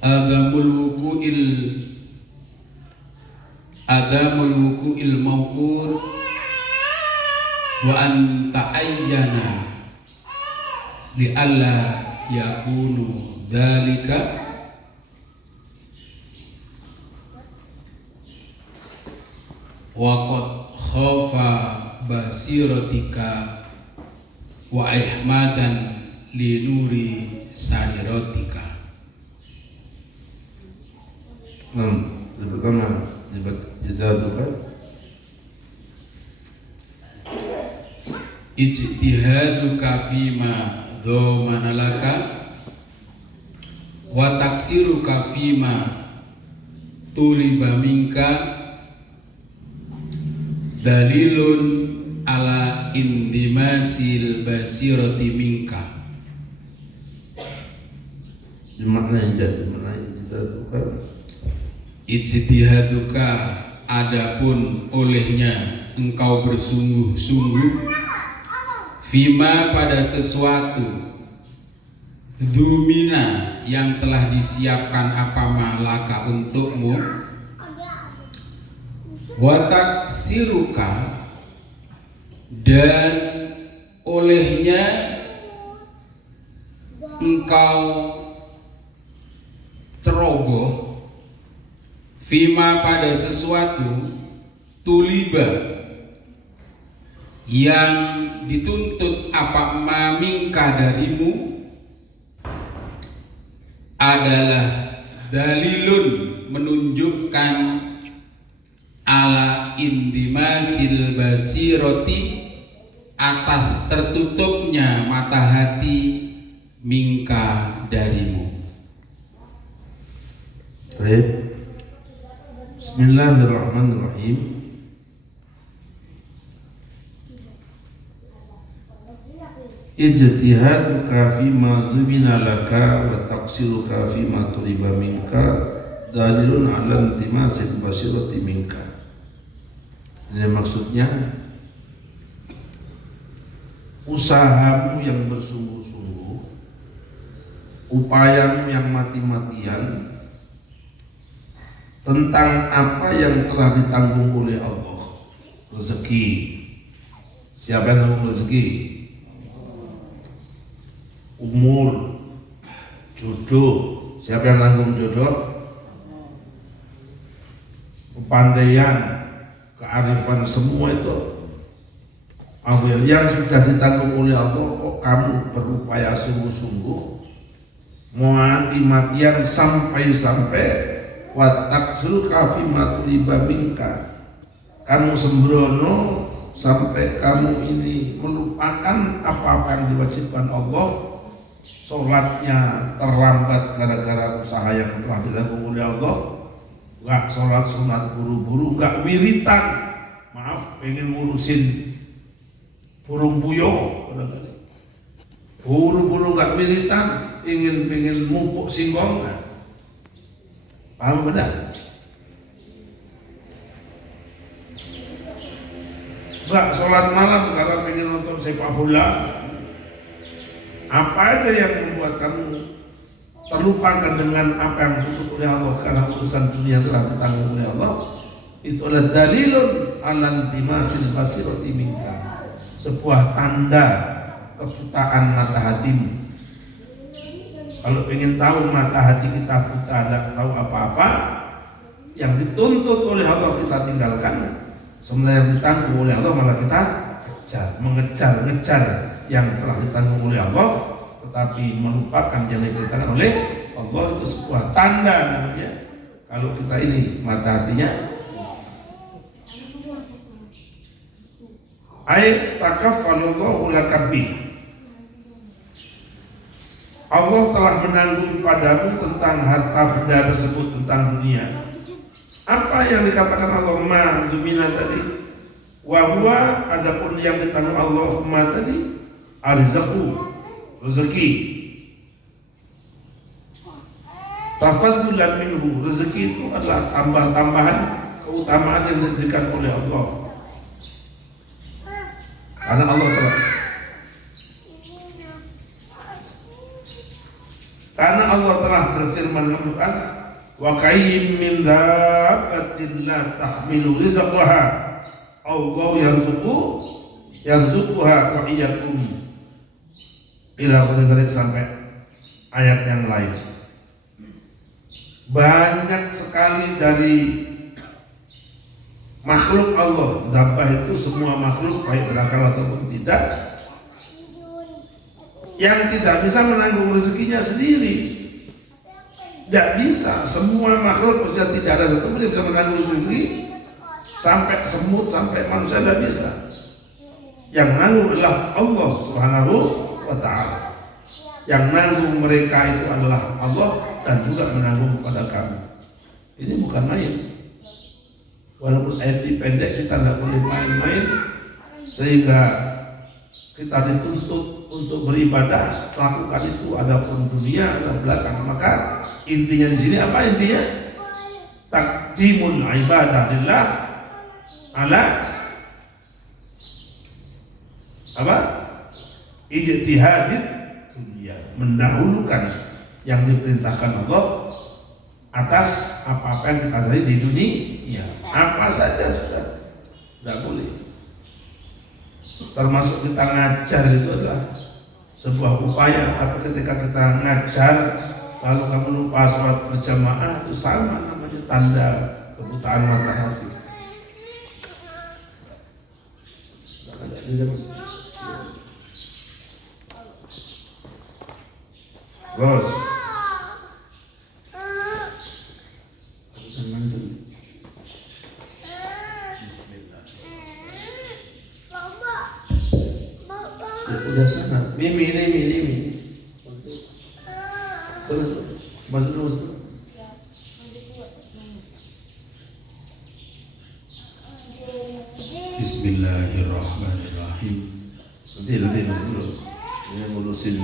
adamul wuku'il mawqut wa an ta'ayyana li alla yakunu dzalika wa qad khafa basiratika wa ihmadan li nuri sariratika. Pertama jadadukan ijtihaduka fima dhamana laka wa taksiruka fima tuliba minka dalilun ala indimasil basirati minka. Dimaknai jadadukan Ijtihaduka, adapun olehnya engkau bersungguh-sungguh, fima pada sesuatu, dzumina yang telah disiapkan apa malaka untukmu, watak siruka, dan olehnya engkau ceroboh, fima pada sesuatu, tuliba yang dituntut apa mamingka darimu, adalah dalilun menunjukkan ala indimasil basiroti atas tertutupnya mata hati mingka darimu. Baik. Bismillahirrahmanirrahim. Ijtihaduka fima dhumina laka wa taqsiruka fima tuliba minka dalilun ala intimasil basirati minka. Ini maksudnya usahamu yang bersungguh-sungguh, upayamu yang mati-matian tentang apa yang telah ditanggung oleh Allah. Rezeki, siapa yang nanggung rezeki? Umur, jodoh, siapa yang nanggung jodoh? Kepandaian, kearifan, semua itu awal yang sudah ditanggung oleh Allah. Kok kamu berupaya sungguh-sungguh, mati-matian sampai watak sulka fima tuliba minka, kamu sembrono sampai kamu ini melupakan apa-apa yang diwajibkan Allah. Sholatnya terlambat gara-gara usaha yang telah ditanggung oleh Allah. Gak sholat sunat buru-buru, gak wiritan, maaf, pengen ngurusin burung puyuh, buru-buru gak wiritan, pengen mupuk singkong. Paham benar? Enggak sholat malam karena pengen nonton sepak bola. Apa aja yang membuat kamu terlupakan dengan apa yang ditutup oleh Allah karena urusan dunia telah ditanggung oleh Allah, itu adalah dalilun ala intimasil basirati minka, sebuah tanda kebutaan mata hatimu. Kalau ingin tahu mata hati kita buta, tidak tahu apa-apa, yang dituntut oleh Allah kita tinggalkan, sebenarnya yang ditanggung oleh Allah malah kita mengejar yang telah ditanggung oleh Allah, tetapi melupakan yang diberitakan oleh Allah. Itu sebuah tanda namanya. Kalau kita ini mata hatinya ay takaffalullahu lakabi, Allah telah menanggung padamu tentang harta benda tersebut, tentang dunia. Apa yang dikatakan Allah ma dumina tadi, wahwa, adapun yang ditanggung Allah ma tadi, arzaku, rezeki, tafaddulan minhu, rezeki itu adalah tambah-tambahan keutamaan yang diberikan oleh Allah. Karena Allah telah Karena Allah telah berfirman dalam Al-Quran, wa kayyim min dabbatin la tahmilu rizqaha Allah yarzuquha wa iyyakum ila akhir sampai ayat yang lain. Banyak sekali dari makhluk Allah, dabbah itu semua makhluk baik berakal ataupun tidak, yang tidak bisa menanggung rezekinya sendiri. Tidak bisa, semua makhluk maksudnya tidak ada satu pun yang bisa menanggung rezeki. Sampai semut, sampai manusia tidak bisa. Yang menanggung adalah Allah Subhanahu wa ta'ala. Yang menanggung mereka itu adalah Allah dan juga menanggung kepada kami. Ini bukan main. Walaupun ayat pendek, kita tidak boleh main-main, sehingga kita dituntut untuk beribadah, lakukan itu adapun dunia dan belakang. Maka intinya di sini apa intinya? Taqdimul ibadah lillah ala apa? Ijtihadid dunia, mendahulukan yang diperintahkan Allah atas apa-apa yang kita cari di dunia. Apa saja sudah tidak boleh. Termasuk kita ngajar itu adalah sebuah upaya. Tapi ketika kita ngajar lalu kamu lupa sholat berjamaah, itu sama namanya tanda kebutaan mata hati. Terus udah sana, mimi. Terus bantu. Bismillahirrahmanirrahim. Nanti dulu. Ini ngurusin.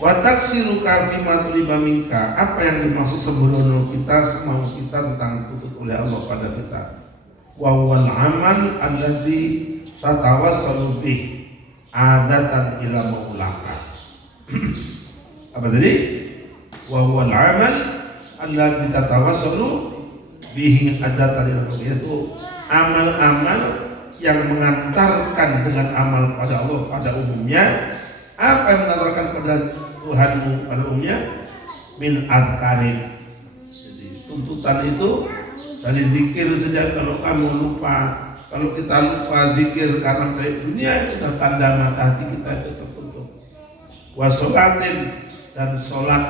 Wataksiru kafima tuliba minka. Apa yang dimaksud sembrono kita, mau kita tentang tutup oleh Allah pada kita. Wa wal amal alladzi tatawassalu bih adatan ila maulaka. Apa tadi? Wa wal amal alladzi tatawassalu bihi adatan ila maulaka, itu amal-amal yang mengantarkan dengan amal pada Allah pada umumnya. Apa yang mengantarkan pada Tuhanmu pada umumnya? Min arkanin. Jadi tuntutan itu dari zikir saja. Kalau kamu lupa, kalau kita lupa zikir karena mencari dunia, itu adalah tanda mata hati kita itu tertutup. Wasolatin, dan sholat.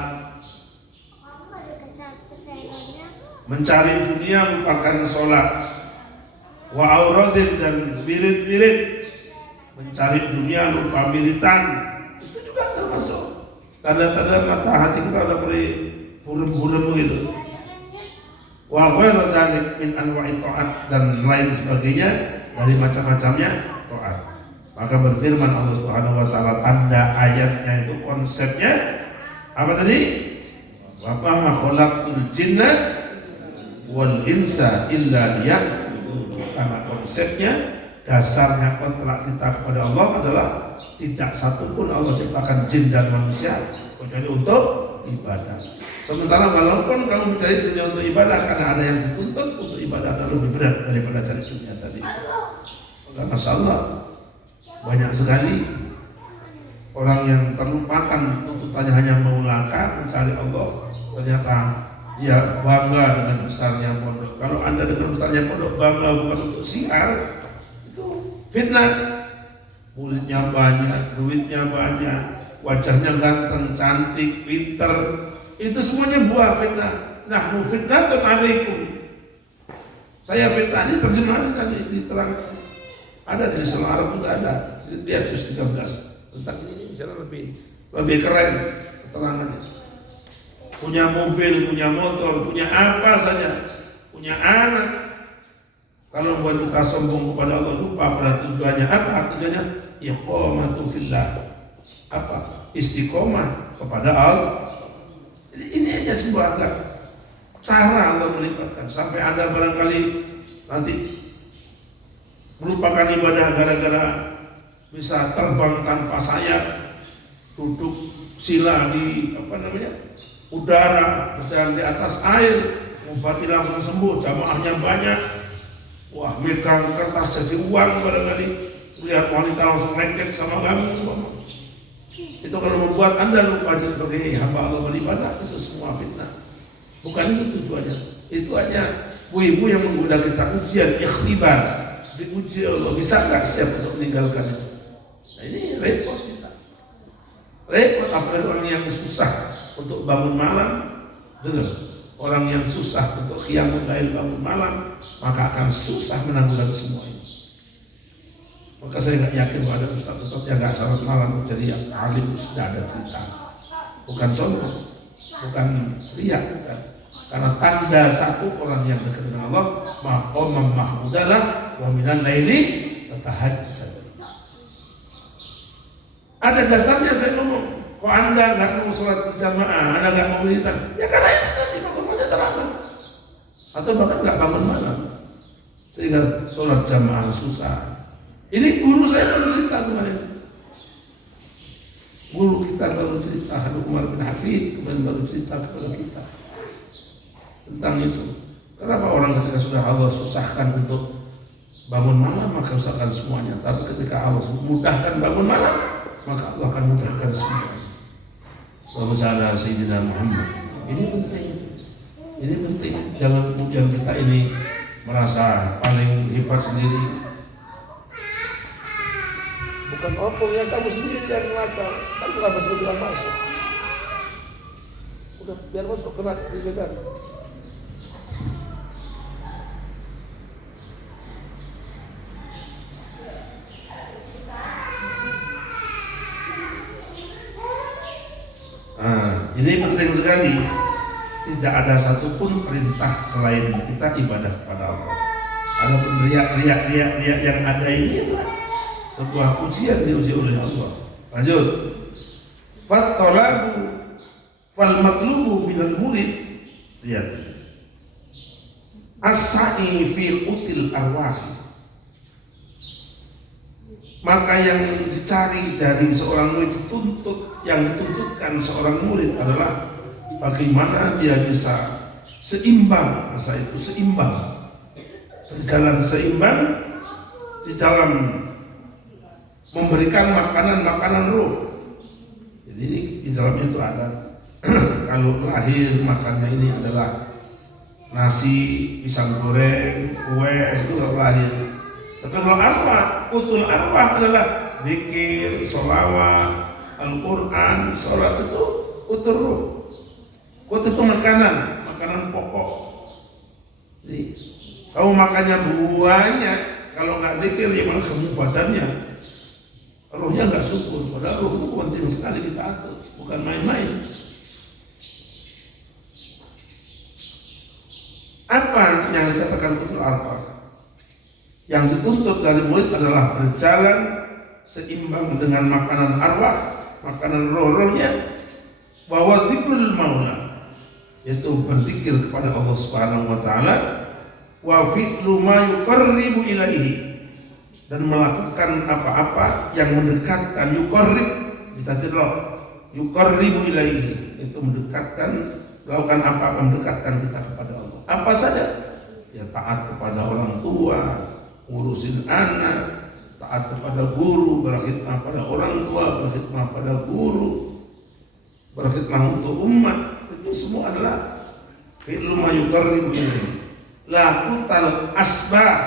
Mencari dunia lupakan sholat. Wa auradin, dan wirid-wirid. Mencari dunia lupa wiritan, itu juga termasuk tanda-tanda mata hati kita udah mulai burem-burem gitu. Wa ghairu dzalik min anwa'i ta'at, dan lain sebagainya dari macam-macamnya taat. Maka berfirman Allah Subhanahu wa taala, tanda ayatnya itu konsepnya apa tadi? Wa ma khalaqtul jinna wal insa illa liya'budun. Karena konsepnya, dasarnya kontrak kita kepada Allah adalah tidak satu pun Allah ciptakan jin dan manusia kecuali untuk ibadah. Sementara walaupun kamu mencari dunia untuk ibadah, karena ada yang dituntut untuk ibadah dan lebih berat daripada cari dunia tadi. Maka Masya Allah, banyak sekali orang yang terlupakan tuntutannya hanya meulaka mencari Allah. Ternyata dia bangga dengan besarnya pondok. Kalau Anda dengan besarnya pondok bangga bukan untuk siar, itu fitnah. Muridnya banyak, duitnya banyak, wajahnya ganteng, cantik, pinter, itu semuanya buah fitnah. Nahnu fitnatun alaikum. Saya fitnah, ini terjemahan tadi diterangkan. Ada di Islam Arab juga ada. Lihat terus 13 tentang ini secara lebih keren keterangannya. Punya mobil, punya motor, punya apa saja, punya anak. Kalau membuat kita sombong kepada Allah, lupa pada tujuannya. Apa tujuannya? Iqamatu fillah. Apa? Istiqomah kepada Allah. Jadi ini aja sebuah cara Allah melibatkan. Sampai ada barangkali nanti melupakan ibadah gara-gara bisa terbang tanpa sayap, duduk sila di udara, berjalan di atas air, mengobati langsung sembuh, jamaahnya banyak. Wah, megang kertas jadi uang barangkali, lihat wanita langsung lengket sama kamu. Itu kalau membuat Anda lupa sebagai hamba Allah beribadah, itu semua fitnah. Bukan itu tujuannya. Itu hanya ibu yang menggoda kita, ujian, ikhtibar, diuji Allah, bisa nggak siap untuk meninggalkan itu. Nah, ini repot kita. Repot apalagi orang yang susah untuk bangun malam. Dengar, orang yang susah untuk qiyamul lail bangun malam, maka akan susah menanggulangi semua ini. Maka saya nggak yakin ada ustaz-ustaz yang nggak salat malam jadi yang alim, sudah ada cerita. Bukan sombong, bukan riak, bukan. Karena tanda satu orang yang dekat dengan Allah, maqamam mahmudalah wa minan laili fatahajjad. Ada dasarnya saya ngomong. Kok Anda nggak mau sholat berjamaah, Anda nggak mau wiridan? Ya karena itu tadi bangunnya terlambat, atau bahkan nggak bangun malam, sehingga sholat jamaah susah. Ini guru saya baru cerita kemarin. Guru kita baru cerita, Habib Umar bin Hafid kemarin baru cerita kepada kita tentang itu. Kenapa orang ketika sudah Allah susahkan untuk bangun malam maka usahakan semuanya, tapi ketika Allah mudahkan bangun malam maka Allah akan mudahkan semuanya. Wassalamualaikum Sayyidina Muhammad. Ini penting. Ini penting. Jangan kemudian kita ini merasa paling hebat sendiri. Bukan opung yang kamu sendiri yang ngakal. Kan kenapa suruh bilang masuk? Udah biar masuk kena dijaga. Ini penting sekali. Tidak ada satupun perintah selain kita ibadah kepada Allah. Adapun riak yang ada ini adalah sebuah ujian diuji oleh Allah. Lanjut. Fattalabu fal matlubu minal murid. Lihat. As-sa'i fi qutil arwah. Maka yang dicari dari seorang murid yang dituntutkan seorang murid adalah bagaimana dia bisa seimbang, masa itu seimbang, berjalan seimbang di dalam memberikan makanan roh. Jadi ini di dalamnya itu ada kalau lahir makannya ini adalah nasi, pisang goreng, kue, itu kalau lahir. Tapi kalau arwah, utul arwah adalah zikir, sholawat, Al-Quran, sholat itu utul ruh. Kut itu makanan pokok. Jadi, kamu makannya buahnya, kalau nggak zikir ya malah kamu badannya, rohnya nggak subur. Padahal roh itu penting sekali kita atur, bukan main-main. Apa yang dikatakan utul arwah? Yang dituntut dari murid adalah berjalan seimbang dengan makanan arwah, makanan roh-rohnya, bahwa zikrul maula, yaitu berzikir kepada Allah Subhanahu wa taala, wa fi'lu ma yuqarribu ilaihi, dan melakukan apa-apa yang mendekatkan, yuqarrib bisa tidak, yuqarribu ilaihi, itu mendekatkan, melakukan apa-apa mendekatkan kita kepada Allah. Apa saja? Ya taat kepada orang tua, ngurusin anak, taat kepada guru, berkhidmah pada orang tua, berkhidmah pada guru, berkhidmah untuk umat. Itu semua adalah fi'lu ma yuqarribu ilaihi. La qutal asbah,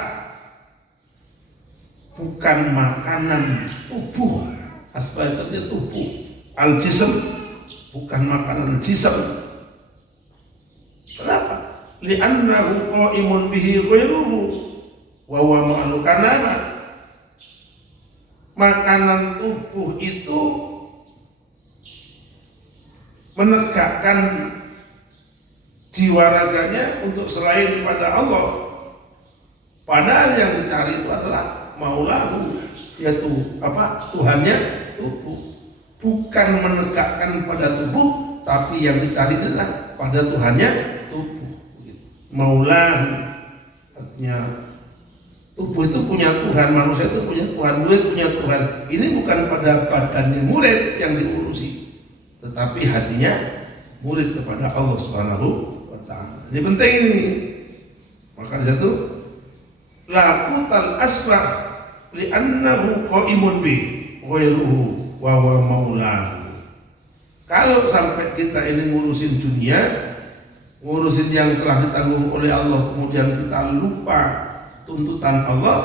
bukan makanan tubuh. Asbah itu artinya tubuh. Al-jism, bukan makanan jism. Kenapa? Li'annahu qa'imun bihi ghairuhu wa huwa ma'lukanama. Makanan tubuh itu menegakkan jiwa raganya untuk selain pada Allah. Padahal yang dicari itu adalah maulahu, yaitu apa? Tuhannya tubuh. Bukan menegakkan pada tubuh, tapi yang dicari adalah pada Tuhannya tubuh. Maulahu artinya Tubuh itu punya Tuhan, manusia itu punya Tuhan, murid punya Tuhan. Ini bukan pada badannya murid yang diurusi, tetapi hatinya murid kepada Allah Subhanahu wa Ta'ala. Ini penting ini. Maka di situ laqutal asbah li'annahu qaimun bi ghairuhu wa huwa maulahu. Kalau sampai kita ini ngurusin dunia, ngurusin yang telah ditanggung oleh Allah, kemudian kita lupa tuntutan Allah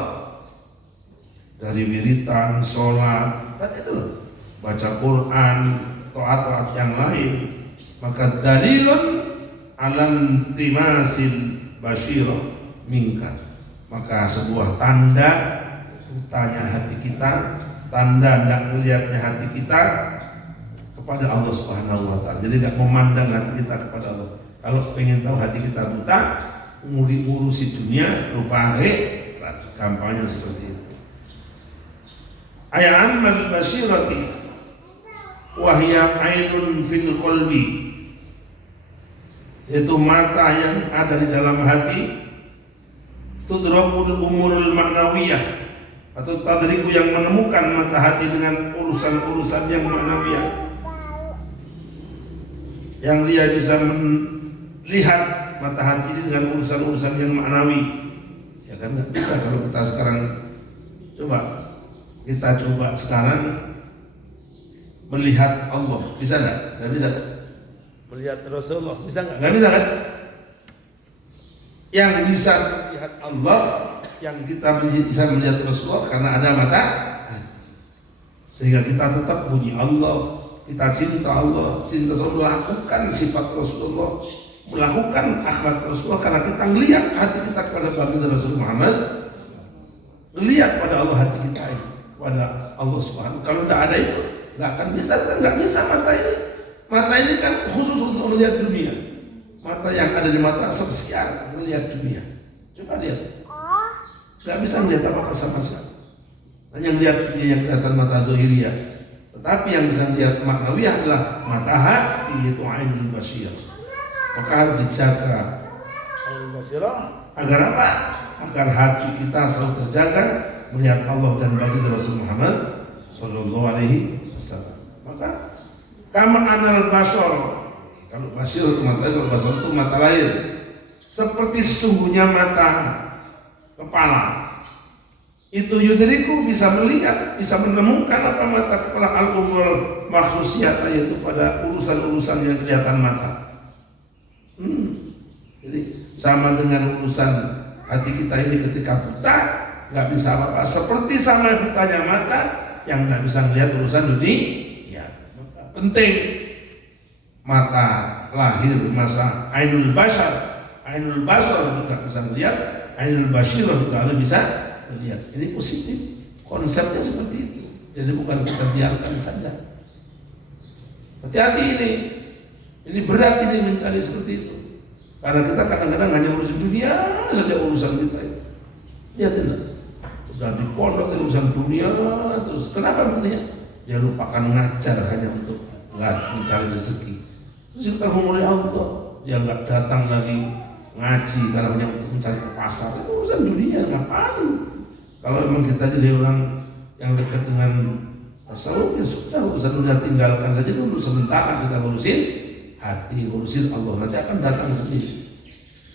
dari wiritan, sholat, tadi itu loh, baca Quran, taat-taat yang lain, maka dalilun alam timasil basyirah minka, maka sebuah tanda butanya hati kita, tanda tidak melihatnya hati kita kepada Allah Subhanahu wa Ta'ala. Jadi tidak memandang hati kita kepada Allah. Kalau pengen tahu hati kita buta, ngurusi dunia, lupa akhirat, gampangnya seperti itu. Ay'amal basirati wahya ainun fil qalbi, itu mata yang ada di dalam hati, tudrakul umurul ma'nawiyah, atau tadriku yang menemukan mata hati dengan urusan-urusan yang ma'nawiyah, yang dia bisa melihat mata hati ini dengan urusan-urusan yang maknawi. Ya kan nggak bisa kalau kita sekarang coba sekarang melihat Allah, bisa nggak? Nggak bisa kan? Melihat Rasulullah, bisa nggak? Nggak bisa kan? Yang bisa melihat Allah, yang kita bisa melihat Rasulullah karena ada mata hati, sehingga kita tetap puji Allah, kita cinta Allah, cinta Rasulullah, lakukan sifat Rasulullah, melakukan akhlak Rasulullah, karena kita melihat hati kita kepada baginda Rasul Muhammad, melihat pada Allah hati kita ini kepada Allah Subhanahu. Kalau tidak ada itu, nggak akan bisa, kita nggak bisa mata ini. Mata ini kan khusus untuk melihat dunia. Mata yang ada di mata spesial melihat dunia. Coba lihat, nggak bisa melihat apa-apa sama sekali. Hanya melihat dunia yang kelihatan mata zahiriyah. Tetapi yang bisa melihat maknawiyah adalah mata hati, itu ainul basirah. Maka harus dijaga ainul basirah agar apa? Agar hati kita selalu terjaga melihat Allah dan baginda Rasul Muhammad sallallahu alaihi wasallam. Maka kama anal basar, kalau basir itu mata, kalau basar itu mata lain, seperti sesungguhnya mata kepala itu yudriku, bisa melihat, bisa menemukan apa mata kepala al-umur makhlusiyat, yaitu pada urusan-urusan yang kelihatan mata. Jadi sama dengan urusan hati kita ini ketika buta, nggak bisa apa-apa. Seperti sama butanya mata yang nggak bisa melihat urusan dunia. Maka penting mata lahir masa ainul basar. Ainul basar juga bisa melihat, ainul basirah juga harus bisa melihat. Ini positif. Konsepnya seperti itu. Jadi bukan kita biarkan saja. Hati-hati ini. Ini berat ini mencari seperti itu. Karena kita kadang-kadang hanya urusan dunia saja urusan kita. Lihat tidak? Sudah di pondok urusan dunia terus. Kenapa pentingnya? Dia lupakan ngajar hanya untuk mencari rezeki. Terus kita ngomong Allah, dia nggak datang lagi ngaji karena hanya untuk mencari ke pasar. Itu urusan dunia, ngapain? Kalau memang kita jadi orang yang dekat dengan tasawuf, ya sudah, urusan dunia tinggalkan saja dulu. Sementara kita ngurusin hati, ngurusin Allah, nanti akan datang sendiri.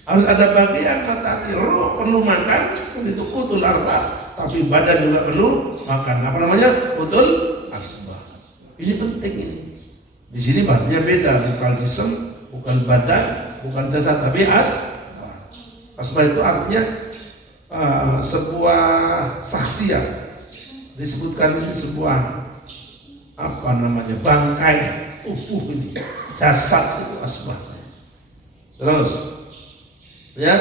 Harus ada bagian mata hati, roh perlu makan, itu kutul arba, tapi badan juga perlu makan. Apa namanya? Kutul asbah. Ini penting ini. Di sini bahasanya beda, bukan jisim, bukan badan, bukan jasad, tapi asbah. Asbah itu artinya sebuah saksian. Disebutkan ini sebuah apa namanya, bangkai tubuh ini, jasad itu asbah. Terus ya,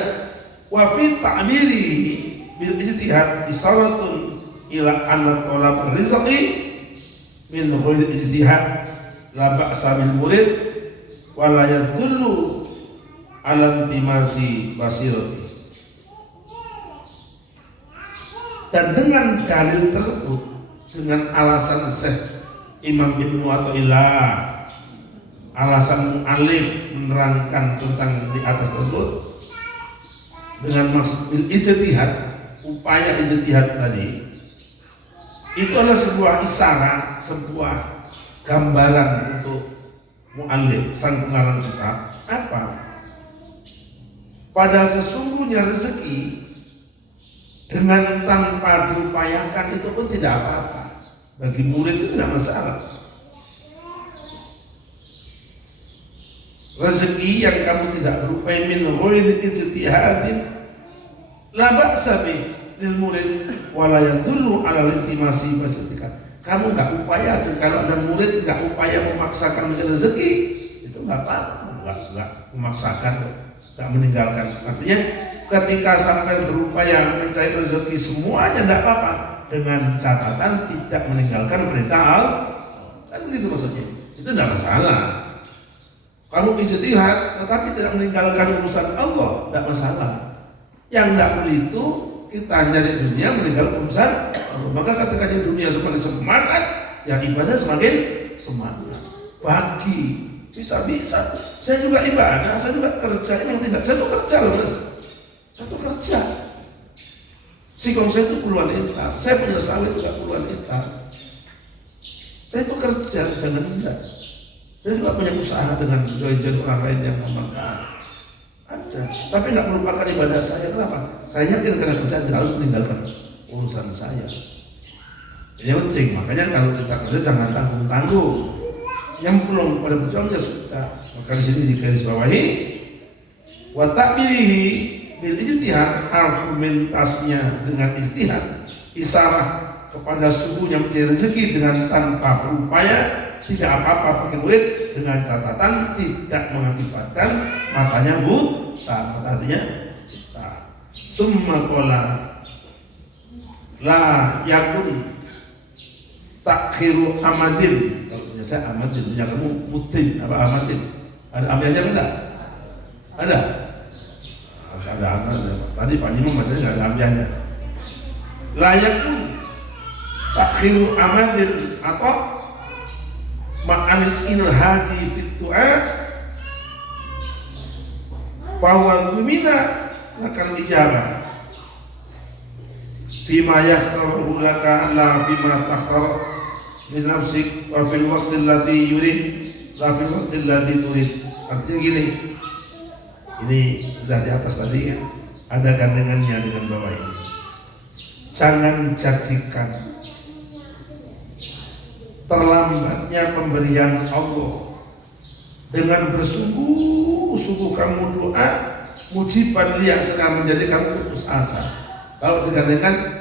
wa fi ta'biri bil ijtihad isaratun ila anna talab rizqi min ghairi ijtihad la ba'sa bil murid wa la yadullu ala intimasi basirati. Dan dengan dalil tersebut, dengan alasan Syekh Imam Ibnu Athaillah, alasan mu'alif menerangkan tentang di atas tersebut, dengan maksud ijtihad, upaya ijtihad tadi itu adalah sebuah isyarat, sebuah gambaran untuk mu'allif, sang pengarang kitab. Apa? Pada sesungguhnya rezeki dengan tanpa diupayakan itu pun tidak apa-apa. Bagi murid itu tidak masalah. Rezeki yang kamu tidak berupaya min ghairi ijtihadin la ba'sa bi lil murid wala yadullu ala iltimasi basatika. Kamu enggak upaya, kalau ada murid enggak upaya memaksakan mencari rezeki, itu enggak apa-apa, enggak memaksakan, enggak meninggalkan. Artinya ketika sampai berupaya mencari rezeki semuanya enggak apa-apa, dengan catatan tidak meninggalkan perintah Allah. Kan begitu maksudnya. Itu enggak masalah. Kamu ijtihad tetapi tidak meninggalkan urusan Allah, tidak masalah. Yang tidak begitu, kita nyari dunia meninggalkan urusan Allah. Maka ketika nyari dunia semakin semangat, ya ibadah semakin semangat. Bagi bisa-bisa. Saya juga ibadah, saya juga kerja. Emang tidak, saya tuh kerja loh mas. Saya tuh kerja. Sikong saya itu puluhan hektar. Saya punya sawit juga puluhan hektar. Saya tuh kerja, jangan tidak. Saya juga punya usaha dengan join-join orang lain yang memang ada, tapi nggak melupakan ibadah saya. Kenapa? Saya yakin karena kerjaan tidak harus meninggalkan urusan saya. Ini penting, makanya kalau kita kerja jangan tanggung-tanggung. Nyemplung pada perjuangan sudah. Maka di sini digarisbawahi wa ta'birihi bil ijtihad, argumentasinya dengan ijtihad, isyarat kepada subuhnya mencari rezeki dengan tanpa berupaya. Tidak apa-apa bagi murid, dengan catatan tidak mengakibatkan matanya buta, artinya buta. Summa qala la yakun takhiru amadin. Kalau punya saya amadin, punya kamu mutin apa amadin? Ada ambilnya beda? Ada? Harus ada amadin. Tadi Pak Imam bacanya nggak ada ambilnya. La yakun takhiru amadin atau ma'al ilhaji fit du'a bahwa gumina lakal ijabah fima yakhtaru laka la fima takhtar min nafsik wa fil waqti alladhi yurid la fil waqti alladhi turid. Artinya gini, ini sudah di atas tadi ya, ada gandengannya dengan bawah ini. Jangan jadikan terlambatnya pemberian Allah dengan bersungguh-sungguh kamu doa mujiban liya sedang menjadikan putus asa. Kalau dengan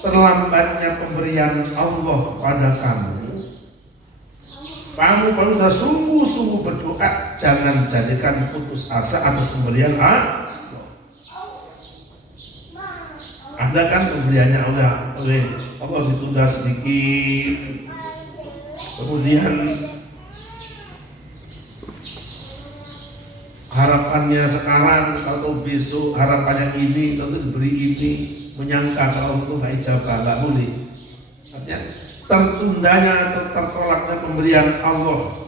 terlambatnya pemberian Allah pada kamu baru sudah sungguh-sungguh berdoa, jangan jadikan putus asa atas pemberian Allah. Ada kan pemberiannya oleh Allah ditunda sedikit, kemudian harapannya sekarang atau besok, harapannya ini atau diberi ini, menyangka kalau itu nggak ijabah, nggak boleh. Artinya tertundanya atau tertolaknya pemberian Allah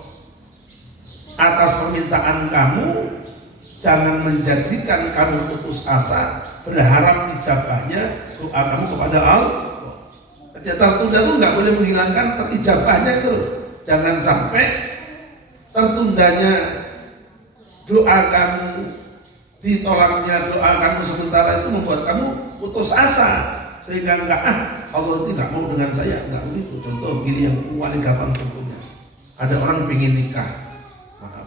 atas permintaan kamu jangan menjadikan kamu putus asa berharap ijabahnya doa kamu kepada Allah. Tertunda itu nggak boleh menghilangkan terijabahnya itu. Jangan sampai tertundanya doa kamu, ditolaknya doa kamu sementara itu membuat kamu putus asa sehingga Allah tidak mau dengan saya, nggak begitu. Contoh begini yang paling gampang contohnya, ada orang pengen nikah, maaf,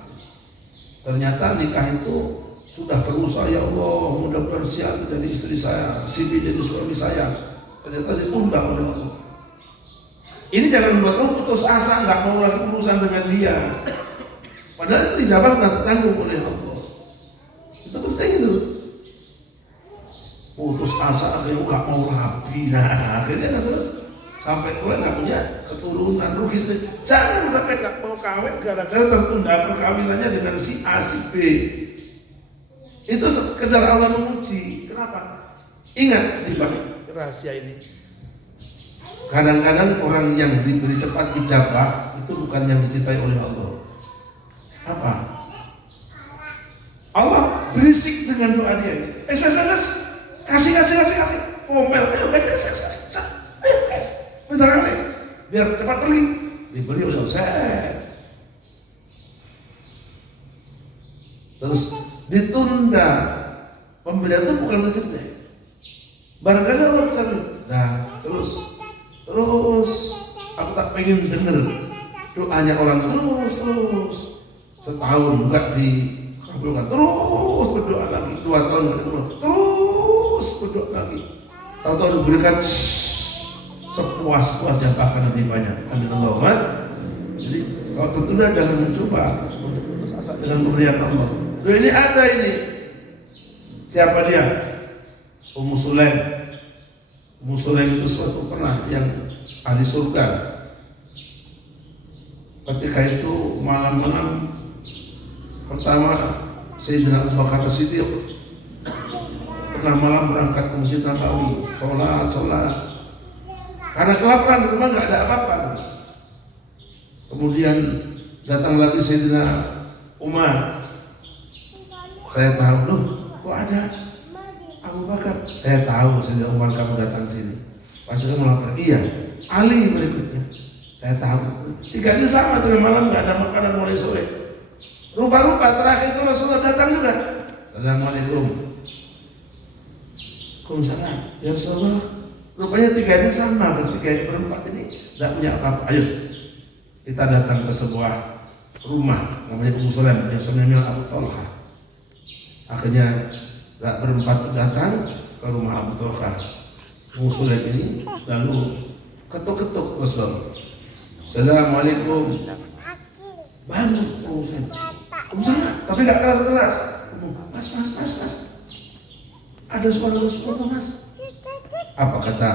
ternyata nikah itu sudah berusaha, ya Allah mudah-mudahan si A jadi istri saya, si B jadi suami saya, ternyata ditunda oleh Allah. Ini jangan membuat kamu putus asa, nggak mau lagi urusan dengan dia. Padahal itu tidak pernah tertanggung oleh Allah. Itu penting itu. Putus asa, ada yang nggak mau rapi, nah akhirnya terus sampai tua nggak punya keturunan, rugi. Jangan sampai nggak mau kawin gara-gara tertunda perkawinannya dengan si A si B. Itu sekedar Allah menguji. Kenapa? Ingat di balik rahasia ini. Kadang-kadang orang yang diberi cepat ijabah itu bukan yang dicintai oleh Allah. Apa? Allah berisik dengan doa dia. Kasih. Ngomel, ayo kasih. Ayo. Bentar kali. Biar cepat pergi. Diberi oleh Ustaz. Terus ditunda. Pemberian itu bukan rezeki. Barangkali Allah bisa. Nah, terus aku tak pengen denger doanya orang terus setahun enggak dikabulkan, terus berdoa lagi 2 tahun terus berdoa lagi, tahu-tahu diberikan sepuas-puasnya, bahkan lebih banyak. Amin Allahumma. Jadi kalau tertunda jangan mencoba untuk putus asa dengan pemberian Allah. Loh, ini ada ini. Siapa dia? Ummu Sulaim. Ummu Sulaim itu suatu pernah yang ahli surga. Ketika itu malam-malam pertama Sayyidina Abu Bakar As-Siddiq tengah malam berangkat ke Masjid Nabawi, sholat. Karena kelaparan, di rumah nggak ada apa-apa. Kemudian datang lagi Sayyidina Umar. Saya tahu, loh, kok ada Abu Bakar? Saya tahu Sayyidina Umar kamu datang sini. Pasti kamu lapar. Iya. Ali berikutnya. Saya tahu. 3 ini sama dengan malam nggak ada makanan mulai sore. Rupa-rupa terakhir itu Rasulullah datang juga. Assalamualaikum. Waalaikumsalam. Ya Rasulullah. Rupanya 3 ini sama, bertiga yang berempat ini tidak punya apa-apa. Ayo kita datang ke sebuah rumah namanya Ummu Sulaim yang sebenarnya Abu Talha. Akhirnya berempat datang ke rumah Abu Talha. Ummu Sulaim ini lalu ketuk-ketuk Rasulullah. Assalamualaikum. Bangun Ummu Sulaim. Ummu Sulaim, tapi gak keras-keras. Mas. Ada suara Rasulullah, Mas. Apa kata?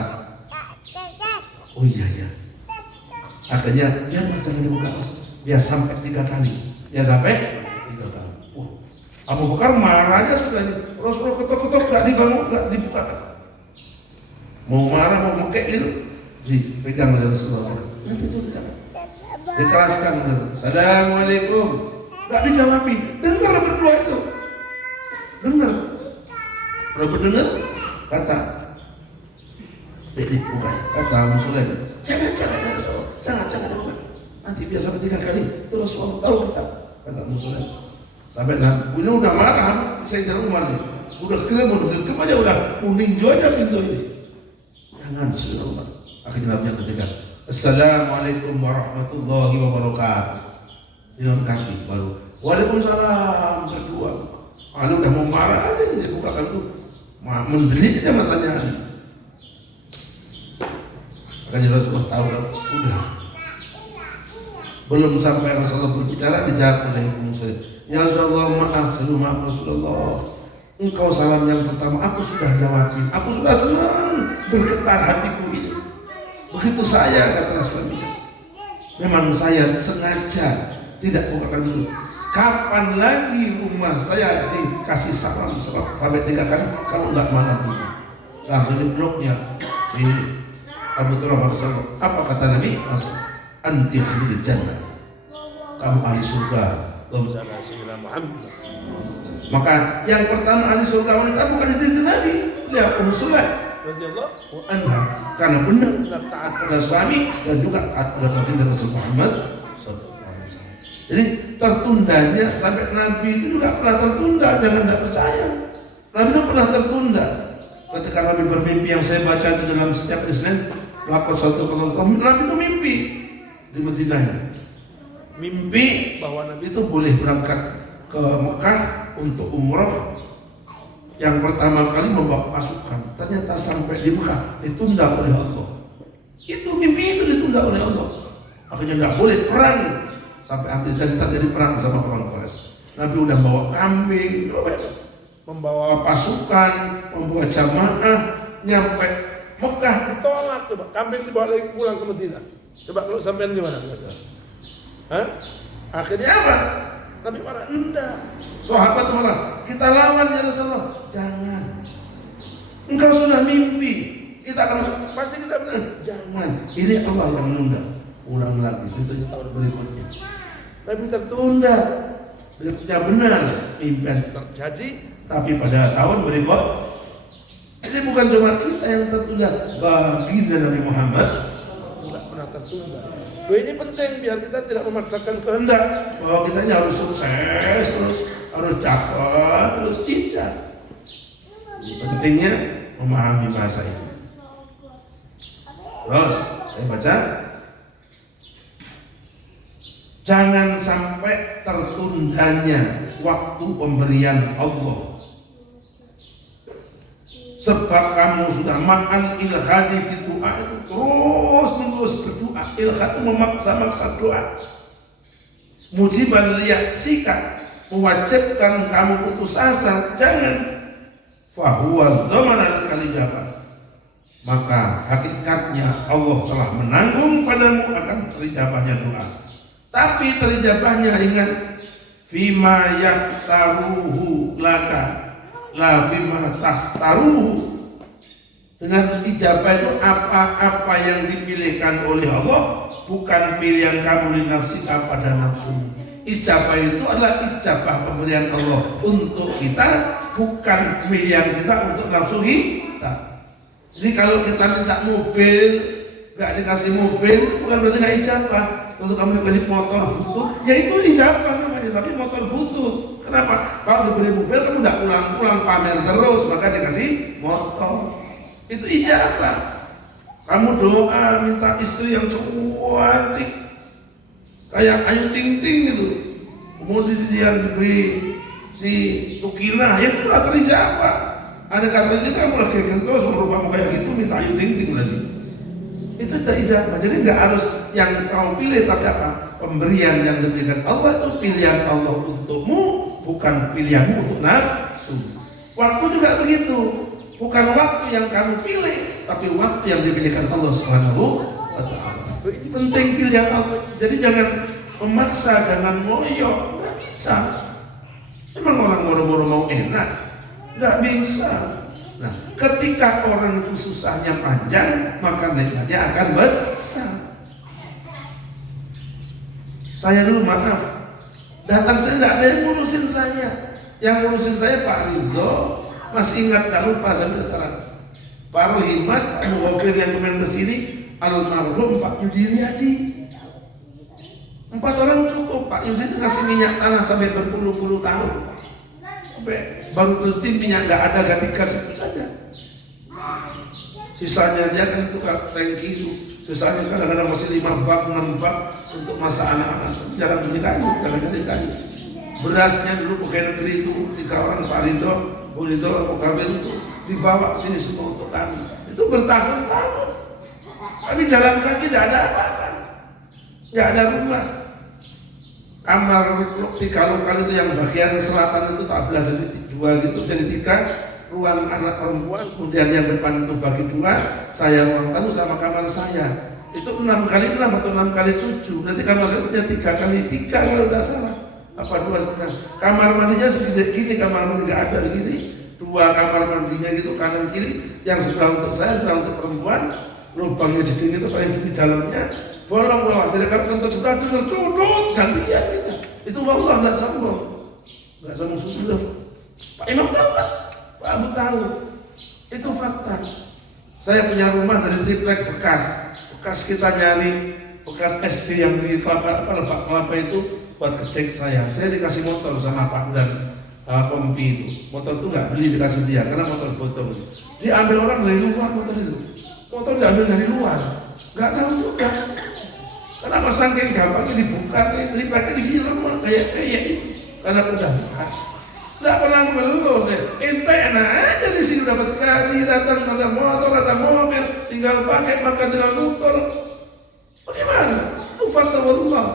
Oh iya. Akhirnya biar Mas jangan dibuka, Mas. Biar sampai 3 kali. Biar sampai 3 kali. Abu Bakar marah aja sudah ini. Rasulullah ketuk-ketuk gak dibangun, gak dibuka. Mau marah, mau mekek gitu, dipegang oleh Rasulullah. Nanti itu dikeraskan. Assalamualaikum. Gak dijawabi. Dengar berdua itu. Dengar. Berapa dengar? Kata. Buka. Kata Ummu Sulaim. Jangan buka. Nanti biar sampai 3 kali. Itu Rasulullah tahu kita. Kata Ummu Sulaim. Sampai ini udah marah. Sayyidina Umar nih. Udah kira mau deket aja, udah mau ninju aja pintu ini. Jangan Sayyidina Umar. Akhirnya Nabi yang ketiga. Assalamualaikum warahmatullahi wabarakatuh. Dilengkapi baru. Waalaikumsalam kedua. Ali udah mau marah aja, dia bukakan tuh. Mendelik aja matanya Ali. Makanya Rasulullah tahu udah. Belum sampai Rasulullah berbicara dijawab oleh Ummu Sulaim. Ya Rasulullah, maaf Rasulullah. Engkau salam yang pertama aku sudah jawabin. Aku sudah senang, bergetar hatiku ini. Begitu saya kata Rasulullah. Memang saya sengaja tidak bukakan dulu. Kapan lagi rumah saya dikasih salam sampai 3 kali kalau enggak malam ini. Langsung dibloknya si Abu Talha Rasulullah. Apa kata Nabi? Anti ahli jannah. Kamu ahli surga. Maka yang pertama ahli surga wanita bukan istri Nabi, dia Ummu Sulaim radhiyallahu anha, karena benar taat pada suami dan juga taat pada baginda Rasul Muhammad sallallahu alaihi wasallam. Jadi tertundanya sampai Nabi itu juga pernah tertunda, jangan tidak percaya. Nabi itu pernah tertunda. Ketika Nabi bermimpi yang saya baca itu dalam setiap Isnin, lapor satu kelompok, Nabi itu mimpi di Madinah. Mimpi bahwa Nabi itu boleh berangkat ke Mekah untuk umrah. Yang pertama kali membawa pasukan, ternyata sampai di Mekah ditunda oleh Allah. Itu mimpi itu ditunda oleh Allah. Akhirnya tidak boleh perang sampai habis dan terjadi perang sama orang Quraisy. Nabi udah bawa kambing, membawa pasukan, membawa jamaah, nyampe Mekah ditolak. Coba kambing dibawa lagi pulang ke Madinah. Coba kalau sampean gimana? Akhirnya apa? Nabi marah, enggak. Sahabat marah, kita lawan ya Rasulullah. Jangan. Engkau sudah mimpi. Kita akan pasti kita benar. Jangan. Ini Allah yang menunda. Ulang lagi. Itu tahun berikutnya. Nabi tertunda. Berikutnya benar. Mimpi terjadi. Tapi pada tahun berikut Jadi bukan cuma kita yang tertunda, baginda Nabi Muhammad tidak pernah tertunda. Loh, ini penting biar kita tidak memaksakan kehendak bahwa kita ini harus sukses, terus harus dapat, terus tidak. Pentingnya memahami bahasa ini. Terus saya baca, jangan sampai tertundanya waktu pemberian Allah. Sebab kamu sudah makan ilhaji fi doa itu terus menerus berdoa. Ilhad itu memaksa-maksa doa. Mujiban liyaksika, mewajibkan kamu putus asa. Jangan. Fahuwa dhamanan kali jabat. Maka hakikatnya Allah telah menanggung padamu akan terijabahnya doa. Tapi terijabahnya ingat, fima yaktaruhu laka la fima tahtaruhu. Dengan ijabah itu apa-apa yang dipilihkan oleh Allah, bukan pilihan kamu li nafsika pada nafsumu. Ijabah itu adalah ijabah pemberian Allah untuk kita, bukan pilihan kita untuk nafsu kita. Jadi kalau kita minta mobil, nggak dikasih mobil, itu bukan berarti nggak ijabah. Untuk kamu dikasih motor butut, ya itu ijabah namanya, tapi motor butut. Kenapa? Kalau diberi mobil kamu tidak pulang-pulang pamer terus, maka dikasih motor. Itu ijabah. Kamu doa minta istri yang cantik kayak Ayu Ting Ting gitu, kemudian dia diberi si Tukinah, ya itu lah terijabah. Ada kata kamu lagi terus merubah kayak gitu minta Ayu Ting Ting lagi. Itu sudah ijabah. Jadi nggak harus yang kau pilih, tapi apa? Pemberian yang diberikan Allah itu pilihan Allah untukmu, bukan pilihanmu untuk nafsu. Waktu juga begitu, bukan waktu yang kamu pilih, tapi waktu yang dipilihkan Allah Subhanahu wa Ta'ala. Ini penting pilihan Allah. Jadi jangan memaksa, jangan ngoyo, nggak bisa. Emang orang moro-moro mau enak, nggak bisa. Nah, ketika orang itu susahnya panjang, maka nikmatnya akan besar. Saya dulu maaf, datang saya tidak ada yang ngurusin saya. Yang ngurusin saya Pak Ridho, masih ingat tak lupa saya terang. Pak Rohimat, Pak Mughafir yang kemarin kesini, almarhum Pak Yudiri Haji. 4 orang cukup. Pak Yudiri ngasih minyak tanah sampai berpuluh-puluh tahun. Sampai baru berhenti minyak nggak ada, ganti gas itu saja. Sisanya dia kan tukang tangki itu. Sisanya kadang-kadang masih 5 bak, 6 bak untuk masa anak-anak. Jarang beli kayu, jarang nyari kayu. Berasnya dulu pegawai negeri itu 3 orang, Pak Ridho, Bu Ridho, Pak Kabir itu dibawa sini semua untuk kami. Itu bertahun-tahun. Kami jalan kaki tidak ada apa-apa, tidak ada rumah. Kamar tiga lokal itu yang bagian selatan itu tak belah jadi 2 gitu, jadi 3. Ruang anak perempuan, kemudian yang depan itu bagi 2, saya ruang tamu sama kamar saya. Itu 6x6 atau 6x7, berarti kamar saya punya 3x3 kalau tidak salah. Apa 2,5? Kamar mandinya segede gini, kamar mandi nggak ada segini. 2 kamar mandinya gitu kanan kiri, yang sebelah untuk saya, sebelah untuk perempuan. Lubangnya jadi itu paling di dalamnya, bolong bawah. Jadi kalau untuk sebelah itu tercudut gantian kita. Itu Allah tidak sombong, nggak sombong sudah. Pak Imam tahu kan? Pak Abu tahu. Itu fakta. Saya punya rumah dari triplek bekas kita nyari bekas SD yang di Lebak Kelapa itu buat kecek saya dikasih motor sama Pak dan Kompi itu. Motor itu nggak beli, dikasih dia karena motor botol. Diambil orang dari luar motor itu. Motor diambil dari luar, nggak tahu juga. Kenapa saking gampangnya dibuka nih, tripleknya digini lemah kayak itu karena udah bekas. Nggak pernah mengeluh, ente enak aja di sini dapat gaji, datang ada motor, ada mobil, tinggal pakai, makan tinggal nutor. Bagaimana? Itu fakta Allah.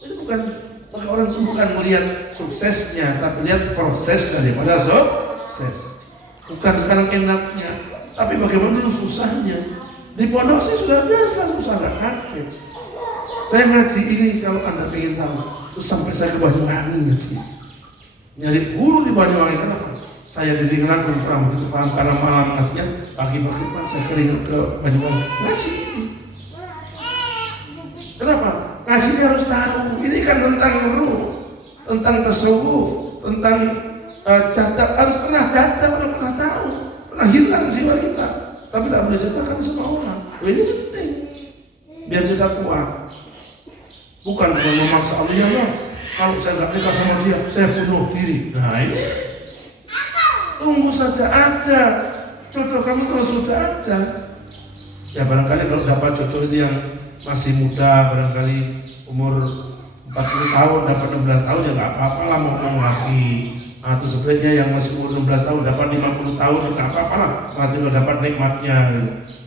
Ini bukan, maka orang itu bukan melihat suksesnya, tapi lihat proses daripada sukses. Bukan sekarang enaknya, tapi bagaimana dulu susahnya. Di pondok saya sudah biasa, susah nggak kaget. Saya ngaji ini kalau Anda ingin tahu, terus sampai saya ke Banyuwangi ngaji. Nyari guru di Banyuwangi, kenapa? Saya di Ngelangkung perang begitu paham, karena malam ngajinya pagi-pagi saya keringat ke Banyuwangi ngaji. Kenapa? Ngajinya harus tahu. Ini kan tentang ruh, tentang tasawuf, tentang catat, harus pernah catat, pernah tahu. Karena hilang jiwa kita. Tapi tidak boleh ceritakan sama orang. Ini penting. Biar kita kuat. Bukan memaksa Allah, ya Allah, kalau saya nggak nikah sama dia, saya bunuh diri. Nah ini, tunggu saja ada. Jodoh kamu kalau sudah ada. Ya barangkali kalau dapat jodoh itu yang masih muda, barangkali umur 40 tahun, dapat 16 tahun, ya nggak apa-apa lah mau lagi. Atau sebenarnya yang masih umur 16 tahun, dapat 50 tahun, ya nggak apa-apa lah, mati lo dapat nikmatnya gitu.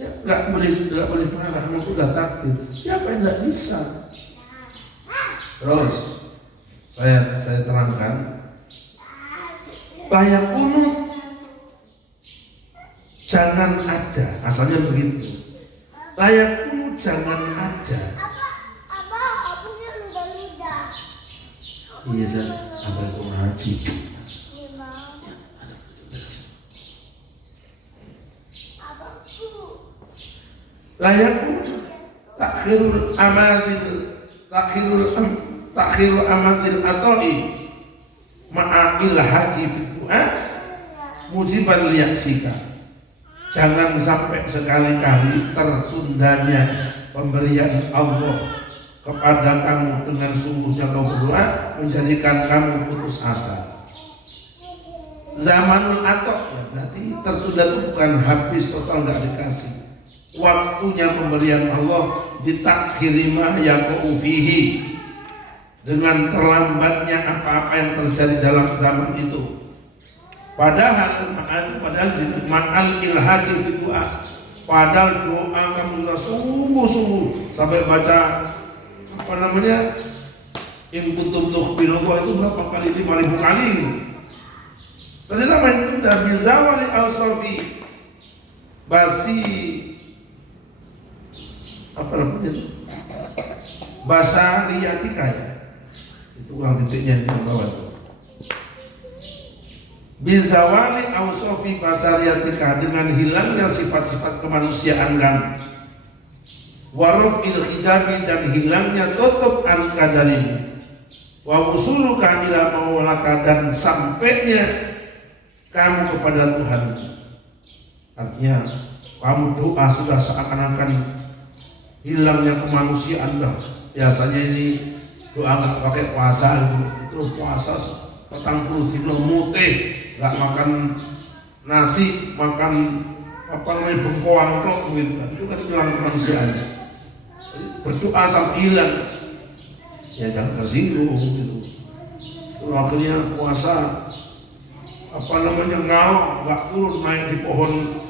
Ya nggak boleh marah, kamu udah takdir. Siapa yang nggak bisa? Terus saya terangkan, layak kunut jangan ada, asalnya begitu. Layak kunut jangan ada. Iya Zat, apa itu ngaji? Layak kunut takhirul amadil atoi ma'il haqi fit du'a mujiban liyaksika. Jangan sampai sekali-kali tertundanya pemberian Allah kepada kamu dengan sungguhnya kau berdoa menjadikan kamu putus asa. Zamanul atok, ya berarti tertunda itu bukan habis total nggak dikasih. Waktunya pemberian Allah ditakhirima yang fihi, dengan terlambatnya apa-apa yang terjadi dalam zaman itu. Padahal ma'al ilhaqi fi doa. Padahal doa kamu juga sungguh-sungguh sampai baca apa namanya, in kuntum tukhbirullah itu berapa kali? 5.000 kali. Ternyata main kunta bizawali al-safi basi apa namanya itu? Bahasa liyatika ya. Itu kurang titiknya yang bawah itu. Bizawali al-safi bahasa liyatika, dengan hilangnya sifat-sifat kemanusiaan kamu. Waruf il hijabi, dan hilangnya tutup angka darimu. Wa usuluka ila maulaka, dan sampainya kamu kepada Tuhan. Artinya kamu doa sudah seakan-akan hilangnya kemanusiaan dah. Biasanya ini doa nggak pakai puasa gitu. Itu puasa 40 dino mutih, nggak makan nasi, makan apa namanya bengkoang tok gitu. Itu kan hilang kemanusiaannya. Berdoa sampai hilang, ya jangan tersinggung gitu. Terus akhirnya puasa apa namanya ngalok, nggak turun naik di pohon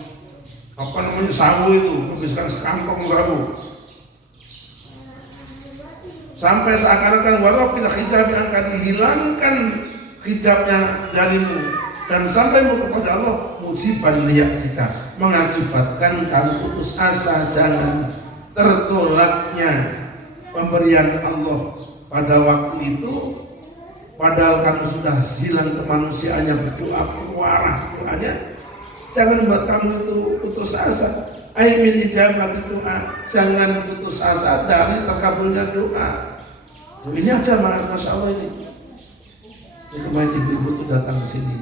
apa namanya sawu itu, habiskan sekantong sawu. Sampai seakan-akan warafil hijab yang akan dihilangkan hijabnya darimu, dan sampaimu kepada Allah musiban liyaksika, mengakibatkan kamu putus asa. Jangan tertolaknya pemberian Allah pada waktu itu, padahal kamu sudah hilang kemanusiaannya. Berdoa pewarah doanya, jangan buat kamu itu putus asa. Aimin ijabat doa, jangan putus asa dari terkabulnya doa. Ini ada Masya Allah ini. Kemarin ibu-ibu itu datang ke sini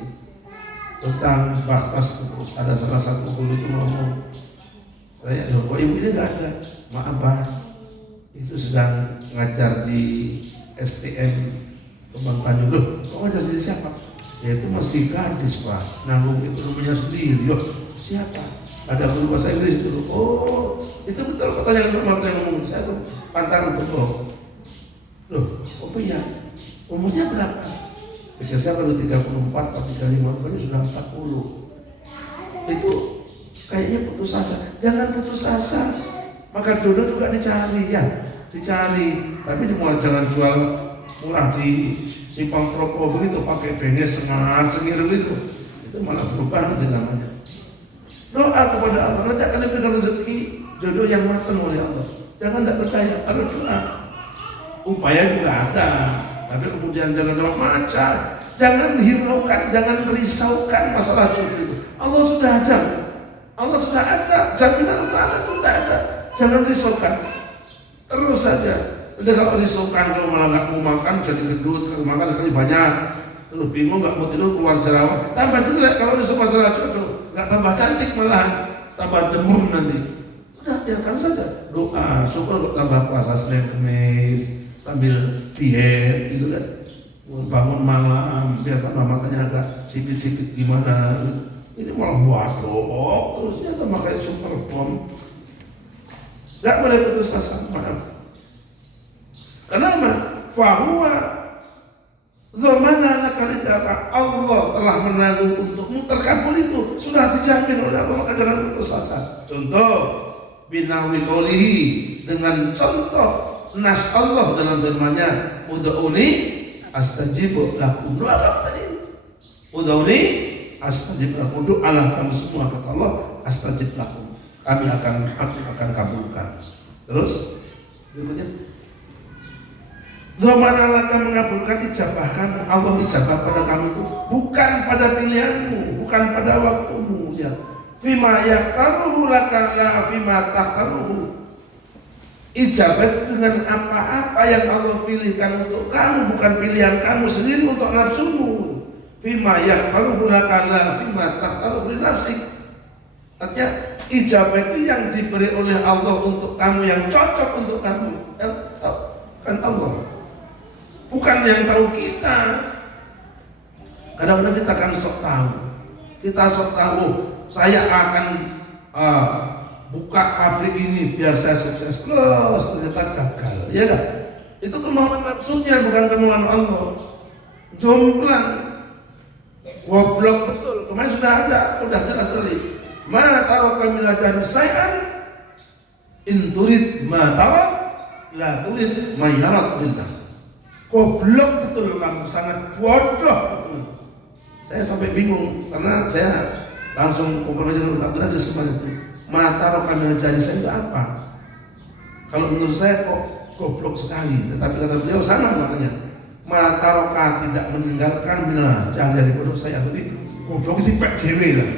tentang bahtas, terus ada salah satu guru itu ngomong, saya loh kok ibu ini nggak ada? Maaf Pak, itu sedang ngajar di STM Kembang Tanjung. Loh, kok ngajar di siapa? Ya itu masih gadis Pak, nanggung ekonominya sendiri. Loh, siapa? Ada guru bahasa Inggris itu. Oh, itu betul katanya Marta yang ngomong. Saya tuh pantang untuk bohong. Loh, apa ya? Umurnya berapa? Ketika saya baru 34 atau 35, baru sudah 40. Itu kayaknya putus asa. Jangan putus asa. Maka jodoh juga dicari ya, dicari. Tapi jangan jual murah di Simpang Propo begitu, pakai benges cengar-cengir begitu. Itu malah berubah nanti namanya. Doa kepada Allah, nanti akan diberikan rezeki jodoh yang matang oleh Allah. Jangan tidak percaya, kalau doa. Upaya juga ada, tapi kemudian jangan jawab maca. Jangan hiraukan, jangan risaukan masalah jodoh itu. Allah sudah ada, Allah sudah ada, jaminan Allah ada, sudah ada. Jangan risaukan, terus saja. Jadi kalau risaukan, kalau malah nggak mau makan jadi gendut, kalau makan sekali banyak, terus bingung nggak mau tidur keluar jerawat, tambah jelek kalau risau masalah jodoh. nggak tambah cantik malahan, tambah demam nanti. Udah biarkan saja, doa, syukur tambah puasa Senin Kemis, sambil diet gitu kan. Bangun malam, biar tambah matanya agak sipit-sipit gimana. Ini malah wadok, terusnya tambah kayak super bom. Gak boleh putus asa, maaf. Kenapa? Fahuwa zamana kali Allah telah menanggung untukmu, terkabul itu sudah dijamin oleh Allah, maka jangan putus asa. Contoh binawi qoulihi, dengan contoh nas Allah dalam firman-Nya, ud'uni astajib lakum. Doa kamu tadi, ud'uni astajib lakum, doalah kamu semua kata Allah, astajib lakum, aku akan kabulkan. Terus berikutnya, Zamana akan mengabulkan ijabah kamu. Allah ijabah pada kamu itu bukan pada pilihanmu, bukan pada waktumu, ya. Fima yaktaruhu laka la fima takhtaruhu. Ijabah itu dengan apa-apa yang Allah pilihkan untuk kamu, bukan pilihan kamu sendiri untuk nafsumu. Fima yaktaruhu laka la fima takhtaruhu li nafsik. Artinya ijabah itu yang diberi oleh Allah untuk kamu, yang cocok untuk kamu, yang tahu kan Allah, bukan yang tahu kita. Kadang-kadang kita akan sok tahu. Kita sok tahu, saya akan buka pabrik ini biar saya sukses. Plus ternyata gagal, ya kan? Itu kemauan nafsunya, bukan kemauan Allah. Jomplang, goblok betul. Kemarin sudah ada, sudah jelas sekali. Ma taraka min ajri say'an in turid ma tarak la turid ma yarat billah. Goblok betul kamu, sangat bodoh betul. Saya sampai bingung karena saya langsung konfirmasi dengan Ustaz Aziz kemarin itu. Ma taraka min ajri say'an itu apa? Kalau menurut saya kok goblok sekali, tetapi kata beliau sama maknanya. Ma taraka tidak meninggalkan minal jangan dari bodoh saya, berarti goblok itu pek dewe lah.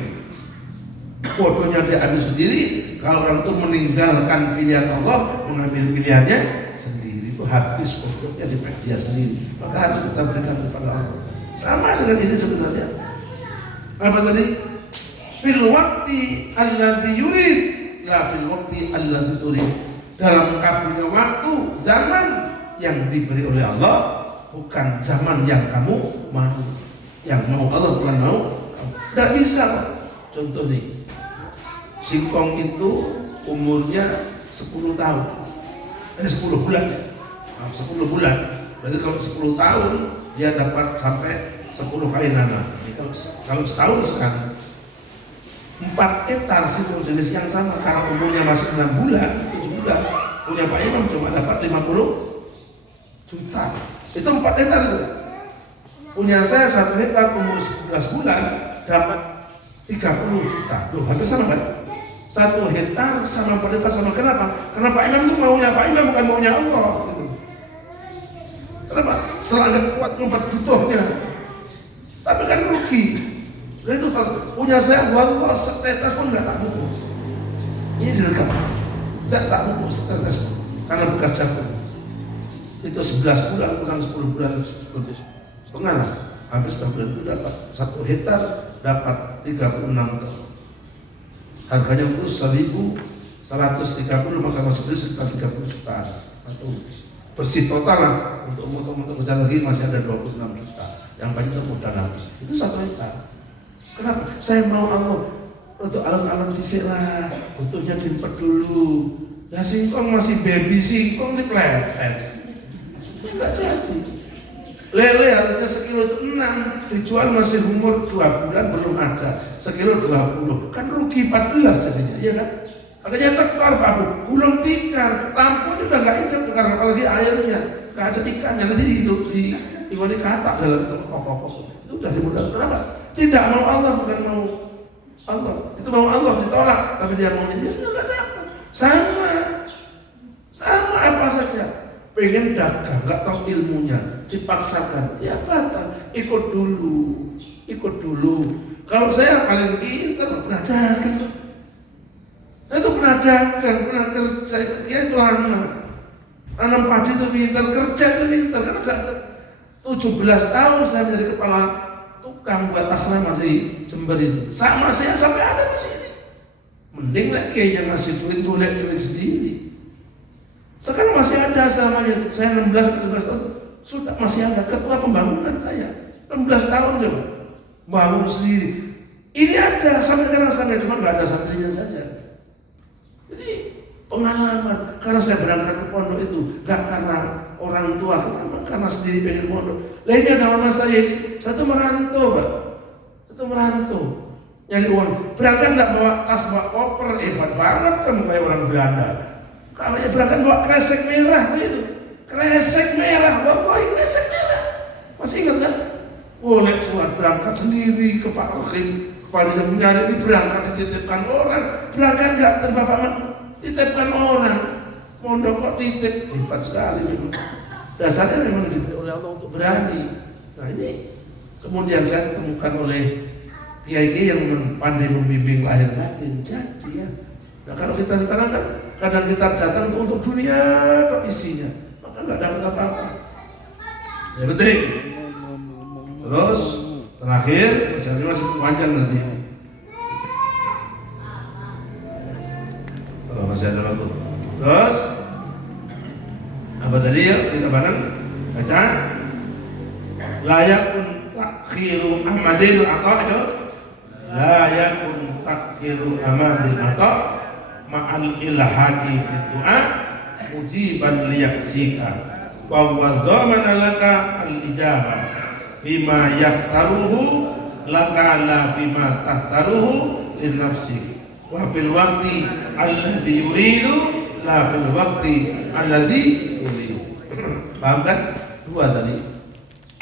Bodohnya dia ambil sendiri. Kalau orang itu meninggalkan pilihan Allah, mengambil pilihannya sendiri, itu habis bodohnya di dia sendiri. Maka harus kita berikan kepada Allah. Sama dengan ini sebenarnya. Apa tadi? Fil waqti alladzi yurid, la fil waqti alladzi turid. Dalam kabulnya waktu, zaman yang diberi oleh Allah, bukan zaman yang kamu mau. Yang mau Allah bukan mau. Tidak bisa. Contoh nih, singkong itu umurnya 10 tahun, 10 bulan ya, 10 bulan. Berarti kalau 10 tahun dia dapat sampai 10 kali nanam. Kalau setahun sekali, 4 hektar singkong jenis yang sama karena umurnya masih 6 bulan, 7 bulan, punya Pak Imam cuma dapat 50 juta. Itu 4 hektar itu. Punya saya 1 hektar umur 11 bulan dapat 30 juta. Loh, hampir sama kan? 1 hektar sama 4 hektar sama. Kenapa? Karena Pak Imam itu maunya Pak Imam, bukan maunya Allah gitu. Kenapa? Seragam kuat ngumpat butuhnya. Tapi kan rugi. Nah itu kalau punya saya, wallah setetes pun nggak tak pupuk. Ini direkam, nggak tak pupuk setetes pun, karena bekas jantung. Itu 11 bulan kurang 10 bulan setengah lah. Habis 10 bulan itu dapat 1 hektar dapat 36 ton. Harganya itu 1.130, maka masih beli sekitar 30 jutaan. Atau bersih total lah, untuk motor-motor kerja lagi masih ada 26 juta. Yang banyak itu modal lagi. Itu 1 hektar. Kenapa? Saya mau Allah untuk alam-alam disela, butuhnya diempet dulu. Ya singkong masih baby, singkong dipletet. Enggak jadi. Lele harusnya sekilo itu 6, dijual masih umur 2 bulan belum ada. Sekilo 20, kan rugi 14 jadinya, ya kan? Makanya tekor Pak Bu, gulung tikar, lampu itu udah nggak hidup karena apalagi airnya, nggak ada ikannya, nanti di katak dalam pokok-pokok. Itu udah dimodal. Kenapa? Tidak mau Allah, bukan mau Allah. Itu mau Allah ditolak, tapi dia mau dia nggak dapat. Sama apa saja. Pengen dagang, nggak tahu ilmunya, dipaksakan, ya batal. Ikut dulu. Kalau saya paling pintar pernah dagang. Itu pernah dagang, pernah kerja, ya itu lama. Tanam padi itu pintar, kerja itu pintar. Karena saya 17 tahun saya menjadi kepala tukang buat asrama di Jember itu. Sama saya sampai ada masih ini. Mending lah kayaknya masih duit sendiri. Sekarang masih ada asramanya. Saya 16-17 tahun sudah masih ada ketua pembangunan saya. 16 tahun coba bangun sendiri. Ini ada sampai sekarang cuma nggak ada santrinya saja. Jadi pengalaman karena saya berangkat ke pondok itu nggak karena orang tua, karena sendiri pengen pondok. Lainnya ada mama saya ini, satu merantau Pak, satu merantau nyari uang. Berangkat nggak bawa tas, bawa koper, hebat banget kamu kayak orang Belanda. Kalau ya berangkat bawa kresek merah itu, kresek merah, bawa kresek merah. Masih ingat kan? Boleh suat berangkat sendiri ke Pak Rohim, kepada yang mencari ini berangkat dititipkan orang, berangkat nggak terbapak titipkan orang, mondok kok titip, hebat sekali memang. Dasarnya memang dititip oleh Allah untuk berani. Nah ini kemudian saya ketemukan oleh kiai yang pandai membimbing lahir batin. Jadi ya, nah kalau kita sekarang kan kadang kita datang untuk dunia kok isinya, maka nggak dapat apa-apa. Yang penting. Terus terakhir, masih panjang nanti. Oh, masih ada waktu. Terus apa tadi ya kita bareng baca layakun takhiru ahmadil atau layakun takhiru ahmadil atau ma'al ilhaqi fi du'a mujiban liyaksika wa huwa dhamana laka al-ijabah fima yahtaruhu laka la fima tahtaruhu lin nafsik wa fil waqti alladhi yuridu la fil waqti alladhi yuridu. Paham kan? Dua tadi.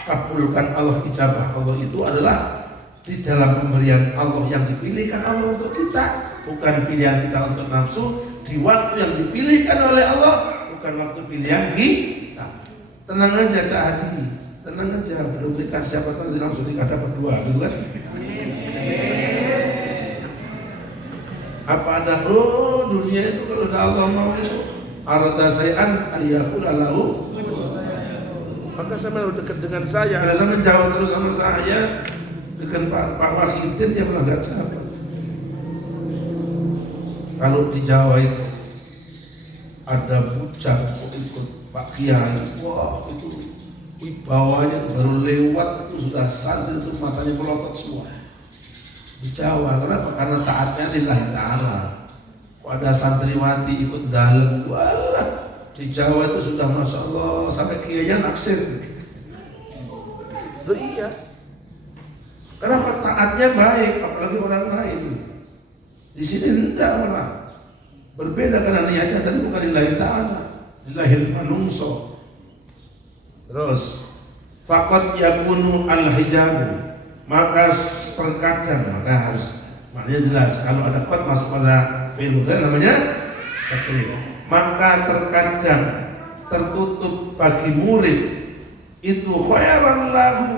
Kabulkan Allah, ijabah Allah itu adalah di dalam pemberian Allah yang dipilihkan Allah untuk kita, bukan pilihan kita untuk nafsu, di waktu yang dipilihkan oleh Allah, bukan waktu pilihan kita. Tenang aja Cak Hadi, tenang aja, belum nikah siapa tahu langsung nikah dapat dua, gitu kan? Apa ada dunia itu kalau udah Allah mau itu arada sayan ayakul lahu, maka sama dekat dengan saya, ada sama jauh terus sama saya dengan Pak Wahidin yang pernah nggak dapat. Kalau di Jawa itu ada bujang ikut Pak Kiai, wah itu wibawanya baru lewat itu sudah santri itu matanya melotot semua. Di Jawa, kenapa? Karena taatnya lillahi ta'ala. Ada santriwati ikut dalam, walah di Jawa itu sudah Masya Allah sampai kiainya naksir. Loh iya, kenapa? Taatnya baik, apalagi orang lain. Di sini tidak orang berbeda karena niatnya tadi bukan lillahi ta'ala, lillahil manungso. Terus faqad yakunu al-hijabu, maka terkadang, maka harus maknanya jelas. Kalau ada qad masuk pada fi'il mudhari namanya taklif. Maka terkadang tertutup bagi murid itu khairan lahu.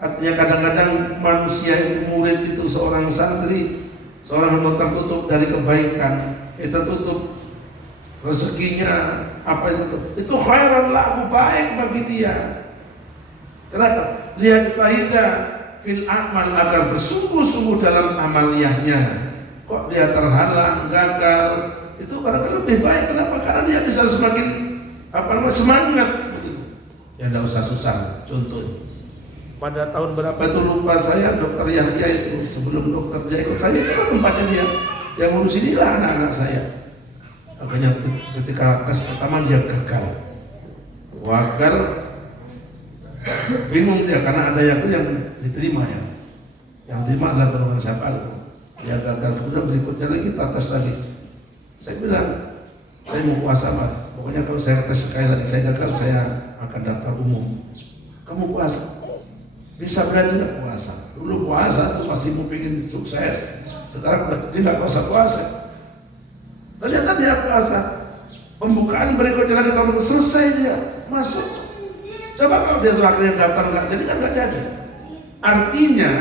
Artinya kadang-kadang manusia itu murid itu seorang santri, seorang yang tertutup dari kebaikan, tertutup rezekinya, apa itu khairan lahu, baik bagi dia. Kenapa? Lihat tahida fil amal, agar bersungguh-sungguh dalam amaliyahnya. Kok dia terhalang, gagal, itu barangkali lebih baik. Kenapa? Karena dia bisa semakin semangat begitu. Ya tidak usah susah. Contohnya pada tahun berapa itu lupa saya, Dokter Yahya itu sebelum dokter dia ikut saya itu tempatnya dia yang ngurus inilah anak-anak saya. Makanya ketika tes pertama dia gagal, bingung dia karena ada yang diterima ya, yang diterima adalah golongan syafaat. Dia gagal, kemudian berikutnya lagi kita tes lagi. Saya bilang saya mau puasa Pak, pokoknya kalau saya tes sekali lagi saya gagal saya akan daftar umum. Kamu puasa? Bisa berani nggak puasa? Dulu puasa tuh masih mau pengen sukses, sekarang dia nggak puasa. Ternyata dia puasa. Pembukaan berikutnya lagi tahun selesai dia masuk. Coba kalau dia terakhir daftar nggak jadi kan nggak jadi. Artinya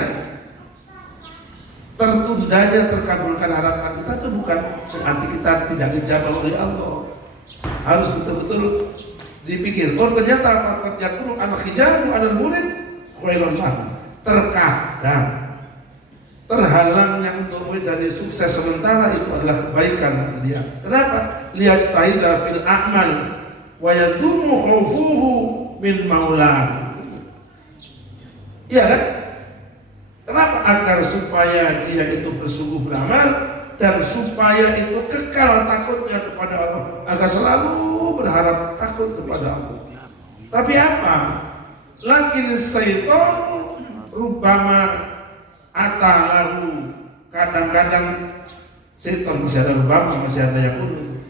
tertundanya terkabulkan harapan kita itu bukan berarti kita tidak dijabah oleh Allah. Harus betul-betul dipikir. Oh ternyata fakot yakunu al-hijabu alal murid khairan lahu. terkadang terhalangnya untuk menjadi sukses sementara itu adalah kebaikan dia. Kenapa? Liyajtahida fil a'mal wa yadumu khawfuhu min maulah. Iya kan? Kenapa? Agar supaya dia itu bersungguh beramal dan supaya itu kekal takutnya kepada Allah, agar selalu berharap takut kepada Allah. Tapi apa? Lakin syaitan rubama atalahu, kadang-kadang setan masih ada rubama, masih ada yakun,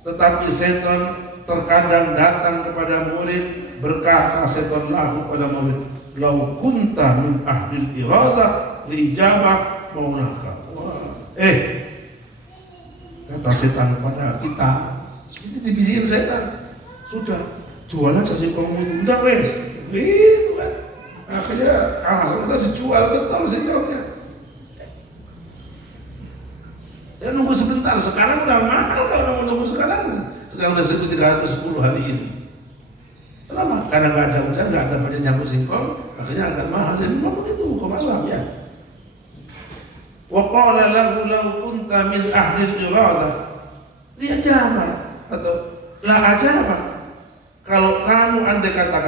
tetapi setan terkadang datang kepada murid, berkata setan lahu pada murid, lau kunta min ahlil iradah li ijabah maulaka. Kata setan kepada kita, ini dibisikin setan, sudah jualan saja kamu, udah wes, gitu kan. Akhirnya kalah sama kita dijual betul singkongnya. Ya nunggu sebentar, sekarang udah mahal kalau mau nunggu sekarang. Sekarang udah 1.310 hari ini. Kenapa? Karena nggak ada hujan, nggak ada banyak nyamuk singkong, akhirnya akan mahal. Jadi memang begitu ke malam ya. Wa qala lahu law kunta min ahli al-iradah li ajaba atau la ajaba. Kalau kamu andai kata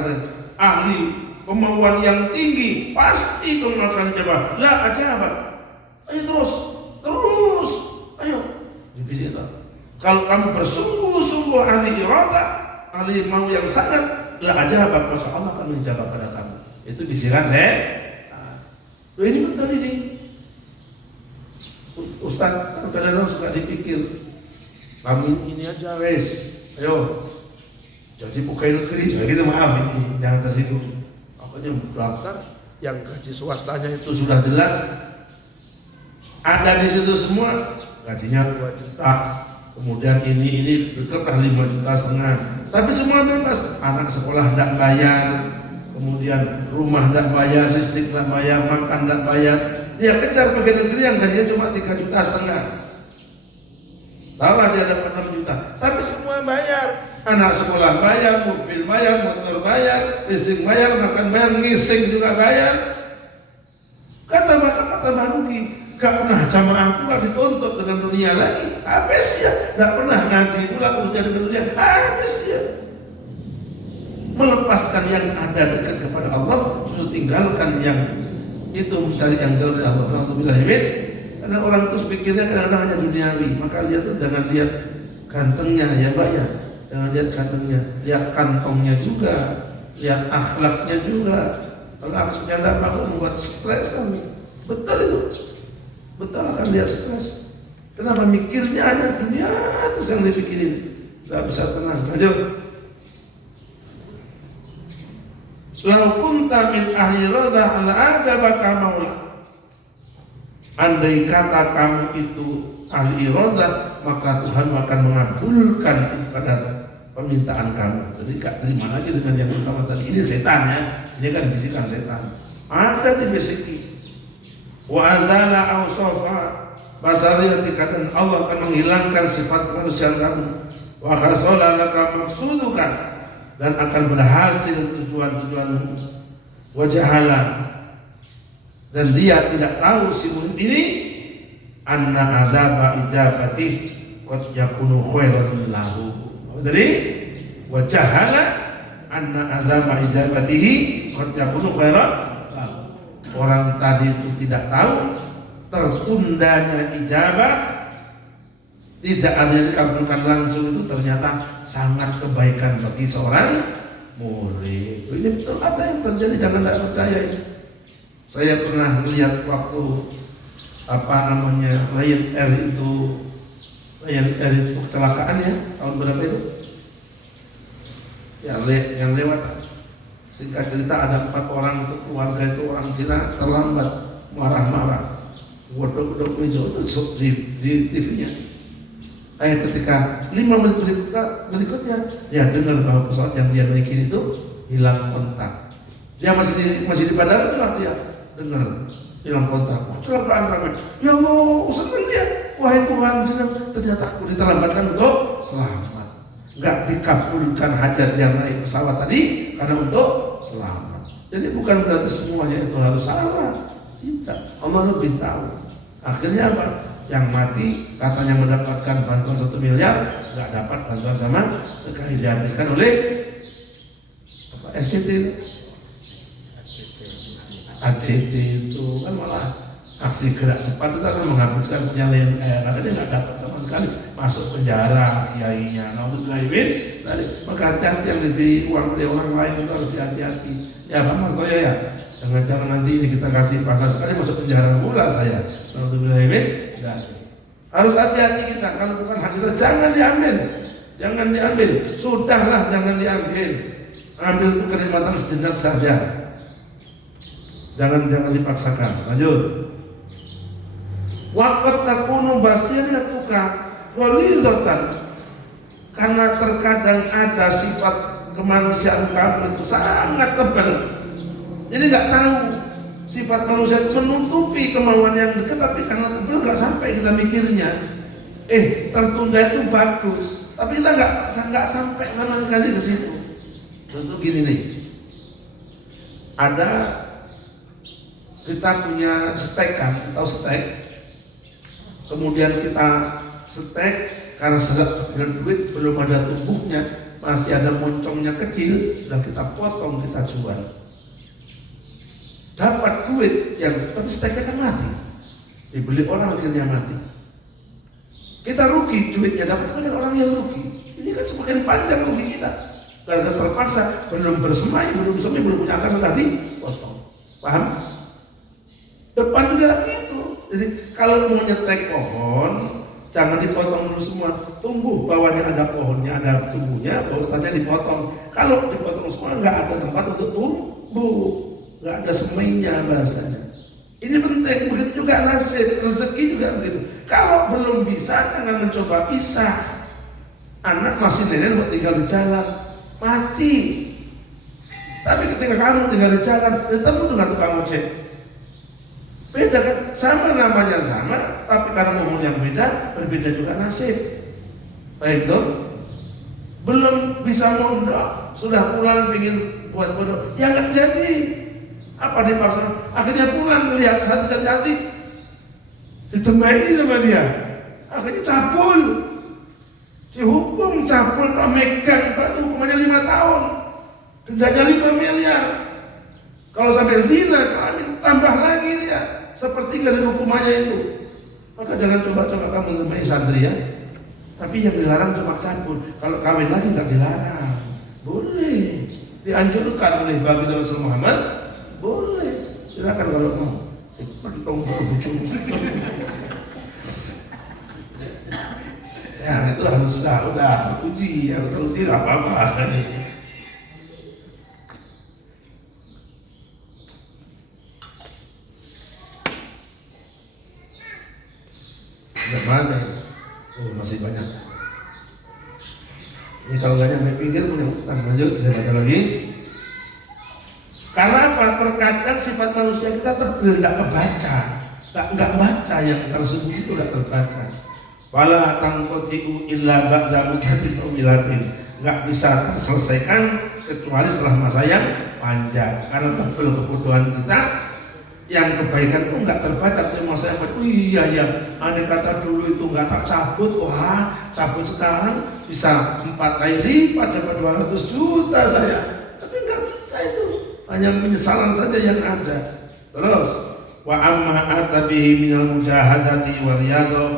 ahli kemauan yang tinggi, pasti kamu akan jawab la ajaba. Ayo terus, ayo dibisik. Kalau kamu bersungguh-sungguh ahli iradah, ahli mau yang sangat, la ajaba, maka Allah akan menjawab pada kamu. Itu bisikan saya. Loh ini betul ini. Ustaz, kadang-kadang suka dipikir, kamu ini aja wes, ayo jadi pegawai negeri, ya gitu, maaf ini jangan tersinggung. Pokoknya daftar yang gaji swastanya itu sudah jelas, ada di situ semua, gajinya 2 juta, kemudian ini dekatlah 5,5 juta. Tapi semua bebas, anak sekolah tidak bayar, kemudian rumah tidak bayar, listrik tidak bayar, makan tidak bayar. Dia kejar pegawai negeri yang gajinya cuma 3,5 juta. Tahulah dia dapat 6 juta, tapi semua bayar. Anak sekolah bayar, mobil bayar, motor bayar, listrik bayar, makan bayar, ngising juga bayar. Kata rugi, gak pernah jamaah pula dituntut dengan dunia lagi. Habis ya, gak pernah ngaji pula kerja dengan dunia. Habis ya. Melepaskan yang ada dekat kepada Allah, justru tinggalkan yang itu mencari yang jauh dari Allah. Alhamdulillah. Karena orang itu pikirnya kadang-kadang hanya duniawi, maka lihat tuh jangan lihat gantengnya ya Pak ya. Jangan lihat kantongnya, lihat kantongnya juga, lihat akhlaknya juga. Kalau akhlaknya tidak bagus membuat stres kan, betul itu, betul akan lihat stres. Kenapa mikirnya hanya dunia terus yang dipikirin, tidak bisa tenang. Lanjut. Lau kunta min ahli radha ala ajabaka maula. Andai kata kamu itu ahli radha, maka Tuhan akan mengabulkan pada permintaan kamu. Jadi gak terima lagi dengan yang pertama tadi. Ini setan ya, ini kan bisikan setan. Ada dibisiki. Wa azala awsafa basariyatika, dan Allah akan menghilangkan sifat kemanusiaan kamu. Wa khasala laka maksuduka, dan akan berhasil tujuan-tujuanmu. Wa jahala, dan dia tidak tahu si murid ini anna adzaba ijabatih qad yakunu khairan lahu. Jadi wajahala anna adzaba ijabatihi qad yakunu khairan lahu. Orang tadi itu tidak tahu tertundanya ijabah, tidak ada yang dikabulkan langsung, itu ternyata sangat kebaikan bagi seorang murid. Ini betul ada yang terjadi, jangan tidak percaya ini. Saya pernah melihat waktu Lion Air itu kecelakaan ya, tahun berapa itu? Ya, yang lewat. Singkat cerita ada 4 orang itu, keluarga itu orang Cina, terlambat, marah-marah, godok-godok meja itu di TV-nya. Ketika 5 menit berikutnya, dia dengar bahwa pesawat yang dia naikin itu hilang kontak. Dia masih di bandara, itulah dia dengar hilang kontak. Kecelakaan ramai. Ya Allah, senang dia. Wahai Tuhan, senang. Ternyata aku diterlambatkan untuk selamat. Enggak dikabulkan hajat yang naik pesawat tadi karena untuk selamat. Jadi bukan berarti semuanya itu harus salah. Tidak, Allah lebih tahu. Akhirnya apa? Yang mati katanya mendapatkan bantuan 1 miliar, nggak dapat bantuan sama sekali, dihabiskan oleh apa, SCT itu. ACT itu kan malah aksi gerak cepat itu akan menghabiskan penyalahan air, karena dia nggak dapat sama sekali, masuk penjara kiainya. Nah untuk lain tadi maka hati-hati yang diberi uang oleh orang lain itu harus hati-hati. Ya Pak Martoyo ya, jangan nanti ini kita kasih panas sekali masuk penjara pula saya. Nah untuk lain harus hati-hati kita, kalau bukan hak kita jangan diambil, sudahlah jangan diambil. Ambil itu kenikmatan sejenak saja, jangan dipaksakan. Lanjut. Waqat takunu basiratuka ghalidatan, karena terkadang ada sifat kemanusiaan kamu itu sangat tebal. Jadi nggak tahu, sifat manusia itu menutupi kemauan yang dekat, tapi karena tebal nggak sampai kita mikirnya. Tertunda itu bagus, tapi kita nggak sampai sama sekali ke situ. Contoh gini nih, kita punya stek kan, atau stek. Kemudian kita stek karena sedang dengan duit belum ada tumbuhnya, masih ada moncongnya kecil, sudah kita potong, kita jual. Dapat duit yang, tapi steknya kan mati, dibeli orang akhirnya mati. Kita rugi, duitnya dapat, tapi orang yang rugi. Ini kan semakin panjang rugi kita. Karena terpaksa belum bersemai, belum punya akar, sudah dipotong. Paham? Depan juga gitu. Jadi kalau mau nyetek pohon, jangan dipotong dulu semua. Tumbuh bawahnya ada pohonnya, ada tumbuhnya, bawahnya dipotong. Kalau dipotong semua nggak ada tempat untuk tumbuh, nggak ada semainya bahasanya. Ini penting. Begitu juga nasib, rezeki juga begitu. Kalau belum bisa, jangan mencoba pisah. Anak masih nenek buat tinggal di jalan, mati. Tapi ketika kamu tinggal di jalan, ketemu dengan tukang ojek, beda kan? Sama namanya sama, tapi karena momen yang beda, berbeda juga nasib. Baik tuh? Belum bisa mondok, sudah pulang ingin buat bodoh, ya nggak jadi. Apa dipaksa? Akhirnya pulang melihat satu cantik, ditemani sama dia, akhirnya cabul, dihukum cabul, megang batu, hukumannya 5 tahun, dendanya 5 miliar. Kalau sampai zina, kelamin, tambah lagi dia sepertiga dari hukumannya itu. Maka jangan coba-coba kamu menemui santri ya. Tapi yang dilarang cuma cabul. Kalau kawin lagi nggak dilarang, boleh. Dianjurkan oleh baginda Rasul Muhammad, boleh. Silakan kalau mau. Pentong berbujung. Ya itu harus sudah teruji, nggak apa-apa. Mana? Masih banyak. Ini kalau nggak nyampe pinggir punya utang. Lanjut, saya baca lagi. Karena apa? Terkadang sifat manusia kita nggak kebaca, nggak baca yang tersembunyi itu nggak terbaca. Wala tangkotiu illa ba'da muddatin tawilatin, nggak bisa terselesaikan kecuali setelah masa yang panjang. Karena tebel kebodohan kita, yang kebaikan itu nggak terbaca. Masa yang oh iya ya, andai kata dulu itu nggak tak cabut, wah cabut sekarang bisa 4 kali lipat, dapat 200 juta saya. Tapi nggak bisa itu, hanya penyesalan saja yang ada. Terus wa amma atabihi minal mujahadati wa riyadhah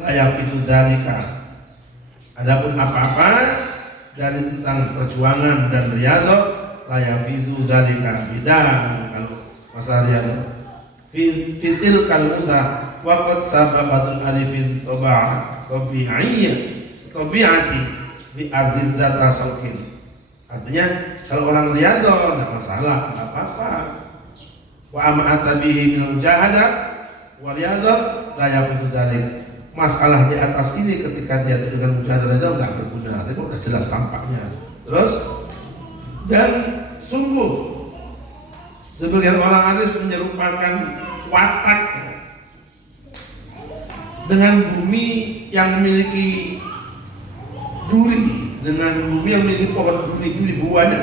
la yafidu dzalika. Adapun apa-apa dari tentang perjuangan dan riyadhah la yafidu dzalika, beda kalau masalah riyadhah. Fitil kalmuda waqad sababatul alifin tabi'ati di ardil data saukin. Artinya kalau orang riyadhah tidak masalah, nggak apa-apa. Wa ama'ata bihi min mujahadah wa riyadhah la yafidu dzalik. Masalah di atas ini ketika dia dengan mujahadah itu nggak berguna, tapi udah jelas tampaknya. Terus dan sungguh sebagian orang harus menyerupakan watak dengan bumi yang memiliki duri, dengan bumi yang memiliki pohon duri buahnya.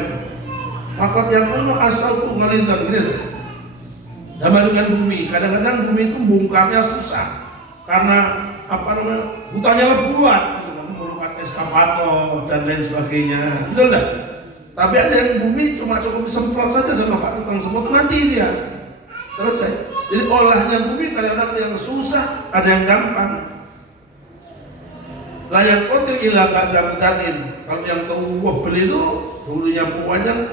Fakat yang kuno asal ghalidan gitu loh. Sama dengan bumi, kadang-kadang bumi itu bongkarnya susah karena apa namanya hutannya lebat, gitu, memerlukan eskavator dan lain sebagainya, betul enggak? Tapi ada yang bumi cuma cukup disemprot saja sama Pak tukang semprot, mati dia, selesai. Jadi olahnya bumi kadang-kadang yang susah, ada yang gampang. Layak kotir ilah kadang-kadang. Kalau yang tahu wabel itu dulunya panjang,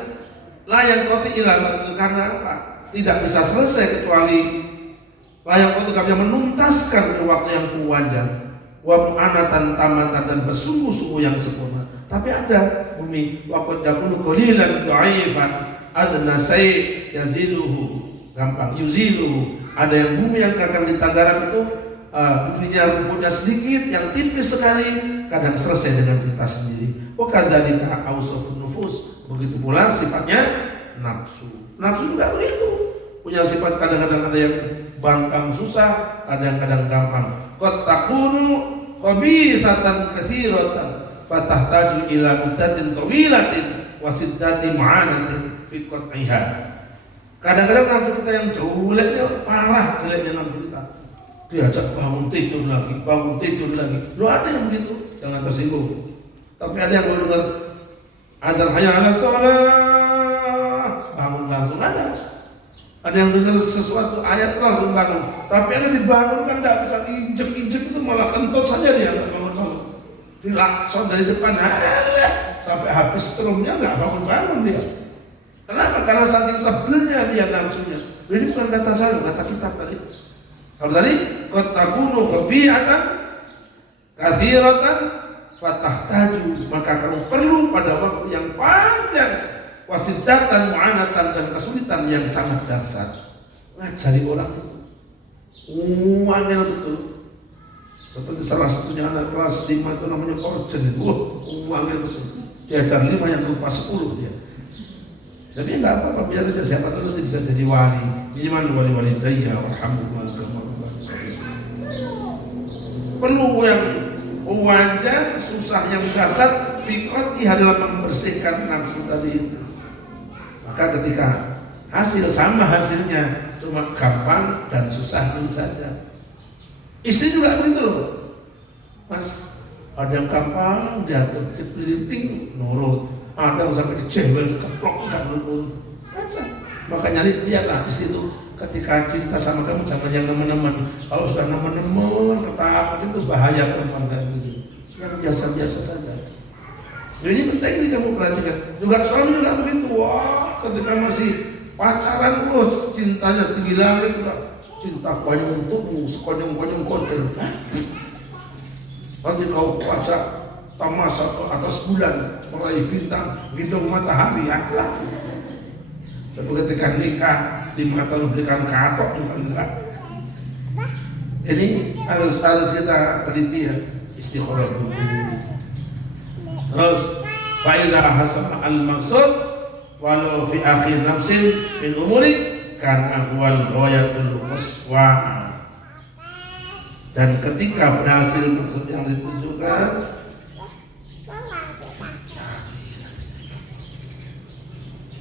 layak kotir ilah karena apa? Tidak bisa selesai kecuali layak kotir bisa menuntaskan di waktu yang panjang. Wa mu'anatan tamatan dan bersungguh-sungguh yang sempurna. Tapi ada bumi waqad yakunu qalilan dhaifan adna say yaziluhu, gampang yuziluhu. Ada yang bumi yang akan ditanggaran itu dunia rumputnya sedikit, yang tipis sekali, kadang selesai dengan kita sendiri. Wa kadzalika awsafun nufus, begitu pula sifatnya nafsu. Nafsu juga begitu, punya sifat kadang-kadang ada yang bangkang susah, ada yang kadang gampang. Qad takunu khabithatan katsiratan fatahtaju ila muddatin tawilatin wa siddati mu'anatin fi qat'iha. Kadang-kadang nafsu kita yang jeleknya parah, jeleknya nafsu kita. Diajak bangun tidur lagi. Lu ada yang begitu, jangan tersinggung. Tapi ada yang mau dengar adzan hayya 'alas shalah, bangun langsung ada. Ada yang dengar sesuatu ayat langsung bangun. Tapi ada dibangun kan tidak bisa diinjek-injek, itu malah kentut saja dia nggak bangun-bangun. Dilakson dari depan sampai habis terumnya nggak bangun-bangun dia. Kenapa? Karena saking tebelnya dia nafsunya. Ini bukan kata saya, kata kitab tadi. Kalau tadi qad takunu khabi'atan katsiratan fatahtaju, maka kamu perlu pada waktu yang panjang wasiddatan mu'anatan dan kesulitan yang sangat dahsyat ngajari orang itu. Angel betul. Seperti salah satunya anak kelas 5 itu namanya Korjen itu. Angel betul. Diajar 5 yang lupa 10 dia. Tapi enggak apa-apa, biar aja, siapa tahu nanti bisa jadi wali. Minimal wali-wali daya warhamullah. Perlu yang wajar, susah yang dahsyat fikoti dalam membersihkan nafsu tadi itu. Maka ketika hasil sama hasilnya, cuma gampang dan susah itu saja. Istri juga begitu loh, Mas. Ada yang gampang diatur, cipliting nurut. Ada yang sampai dicebel, keplok, nggak nurut. Makanya lihatlah istri itu. Ketika cinta sama kamu jangan yang nemen-nemen. Kalau sudah nemen-nemen ketakutan itu bahaya perempuan kayak begitu. Yang biasa-biasa saja. Jadi penting ini kamu perhatikan. Juga suami juga begitu. Wah, ketika masih pacaran, cintanya setinggi langit, cinta konyol untukmu, sekonyong-konyong kotor. Nanti kau puasa tamasa atas bulan, meraih bintang, gendong matahari, akhlak. Tapi ketika nikah 5 tahun berikan katok juga enggak. Ini harus kita teliti ya, istikharah dulu. Terus fa'idah hasana al-maksud walau fi akhir nafsin min umurik kana huwal ghayatul qaswa. Dan ketika berhasil maksud yang ditunjukkan,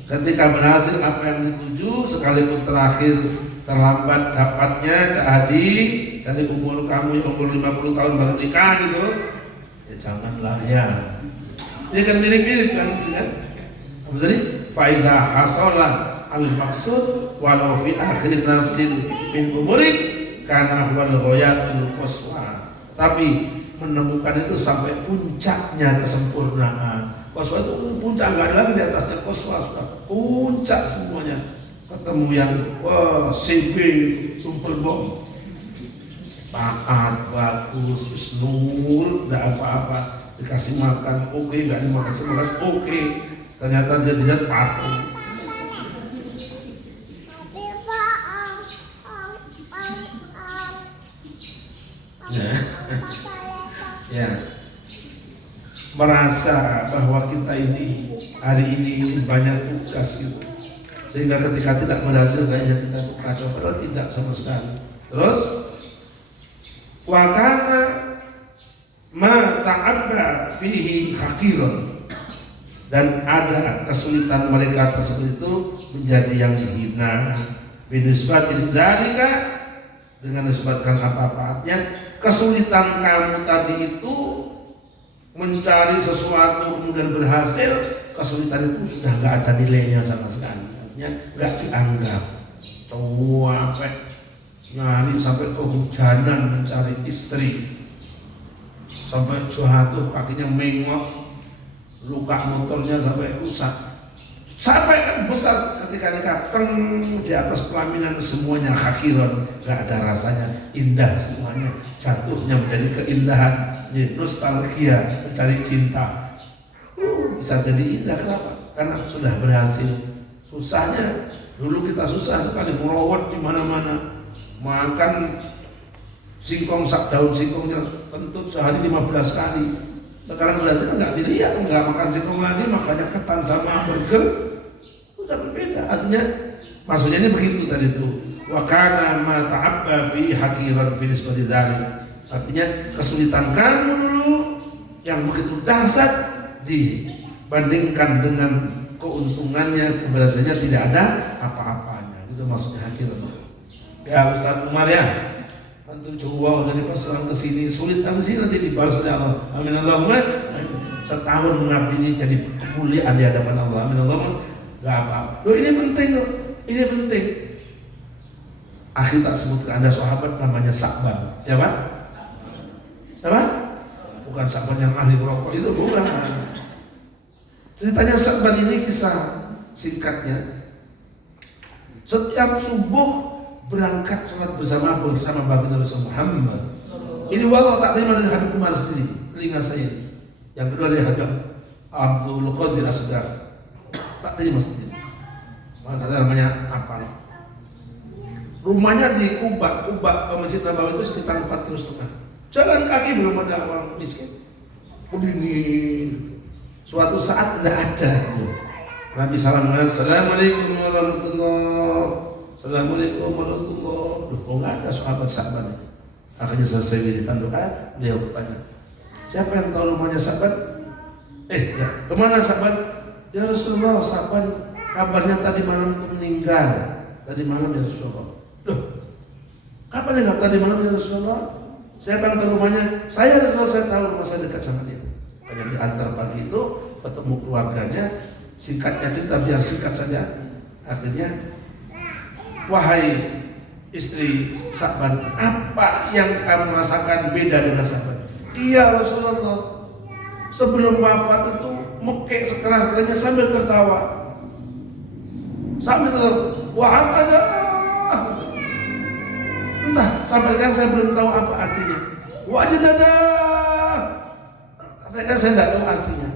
ketika berhasil apa yang dituju, sekalipun terakhir terlambat dapatnya Cak Haji, dari umur kamu yang umur 50 tahun baru nikah gitu, ya janganlah ya. Ini kan mirip-mirip kan? Apa tadi? Faidah hasolah al-maksud walau fi akhir nafsin min umurik karena wal ghayatul qaswa. Tapi menemukan itu sampai puncaknya kesempurnaan. Qaswa itu puncak, nggak ada lagi di atasnya qaswa, sudah puncak semuanya. Ketemu yang CB super bom, taat, bagus, nur, tidak apa-apa, dikasih makan oke, nggak dikasih makan oke, ternyata dia tidak patuh. Ya. Merasa bahwa kita ini hari ini banyak tugas gitu, sehingga ketika tidak berhasil kayaknya kita kacau, padahal tidak sama sekali. Terus wakana ma ta'abba fihi haqiran, dan ada kesulitan mereka tersebut itu menjadi yang dihina. Binisbati dzalika, dengan disebutkan apa-apa, artinya kesulitan kamu tadi itu mencari sesuatu kemudian berhasil, kesulitan itu sudah nggak ada nilainya sama sekali, artinya nggak dianggap. Capek nyari sampai kehujanan mencari istri, sampai jatuh kakinya mengok, luka motornya sampai rusak, sampai kan besar ketika nikah di atas pelaminan semuanya hakiron, nggak ada rasanya, indah semuanya, jatuhnya menjadi keindahan, jadi nostalgia, mencari cinta. Bisa jadi indah, kenapa? Karena sudah berhasil. Susahnya dulu kita susah sekali merawat di mana-mana, makan singkong, daun singkongnya kentut sehari 15 kali. Sekarang berhasil nggak dilihat, nggak makan singkong lagi, makanya ketan sama burger sudah berbeda. Artinya maksudnya ini begitu tadi itu. Wa kana ma ta'abba fi hakiran fi nisbati dzalik. Artinya kesulitan kamu dulu yang begitu dahsyat dibandingkan dengan keuntungannya, keberhasilannya tidak ada apa-apanya. Itu maksudnya hakiran. Ya Ustaz Umar ya, antum coba dari pasukan ke sini sulit kan sih, nanti dibalas oleh Allah. Amin Allahumma. Setahun mengabdi ini jadi kemuliaan di hadapan Allah. Amin Allahumma. Gak apa-apa. Loh ini penting loh. Ini penting. Akhir tak sebutkan ada sahabat namanya Sa'ban. Siapa? Siapa? Bukan Sa'ban yang ahli rokok itu, bukan. Ceritanya Sa'ban ini kisah singkatnya. Setiap subuh berangkat sholat bersama baginda Rasul Muhammad. Ini walau tak terima dari Habib Umar sendiri, telinga saya. Yang kedua dari Habib Abdul Qadir Asgar, tak terima sendiri. Maka namanya apa? Rumahnya di Kuba ke Masjid Nabawi itu sekitar 4,5 km. Jalan kaki, belum ada orang miskin. Dingin. Suatu saat tidak ada. Nabi Assalamualaikum warahmatullahi. Assalamualaikum warahmatullahi wabarakatuh. Nggak ada sahabat Sa'ban. Akhirnya selesai wiridan doa, beliau tanya, siapa yang tahu rumahnya Sa'ban? Ya, kemana Sa'ban? Ya Rasulullah, Sa'ban kabarnya tadi malam itu meninggal. Tadi malam ya Rasulullah. Loh, kapan meninggal? Tadi malam ya Rasulullah. Siapa yang tahu rumahnya? Saya Rasulullah, saya tahu rumah saya dekat sama dia. Hanya diantar pagi itu ketemu keluarganya. Singkatnya cerita, biar singkat saja. Akhirnya, wahai istri Sa'ban, apa yang kamu rasakan beda dengan Sa'ban? Iya Rasulullah, sebelum wafat itu mekek sekeras-kerasnya sambil tertawa. Sambil tertawa, wah ada. Entah, sampai sekarang saya belum tahu apa artinya. Wajah dada. Sampai sekarang saya tidak tahu artinya.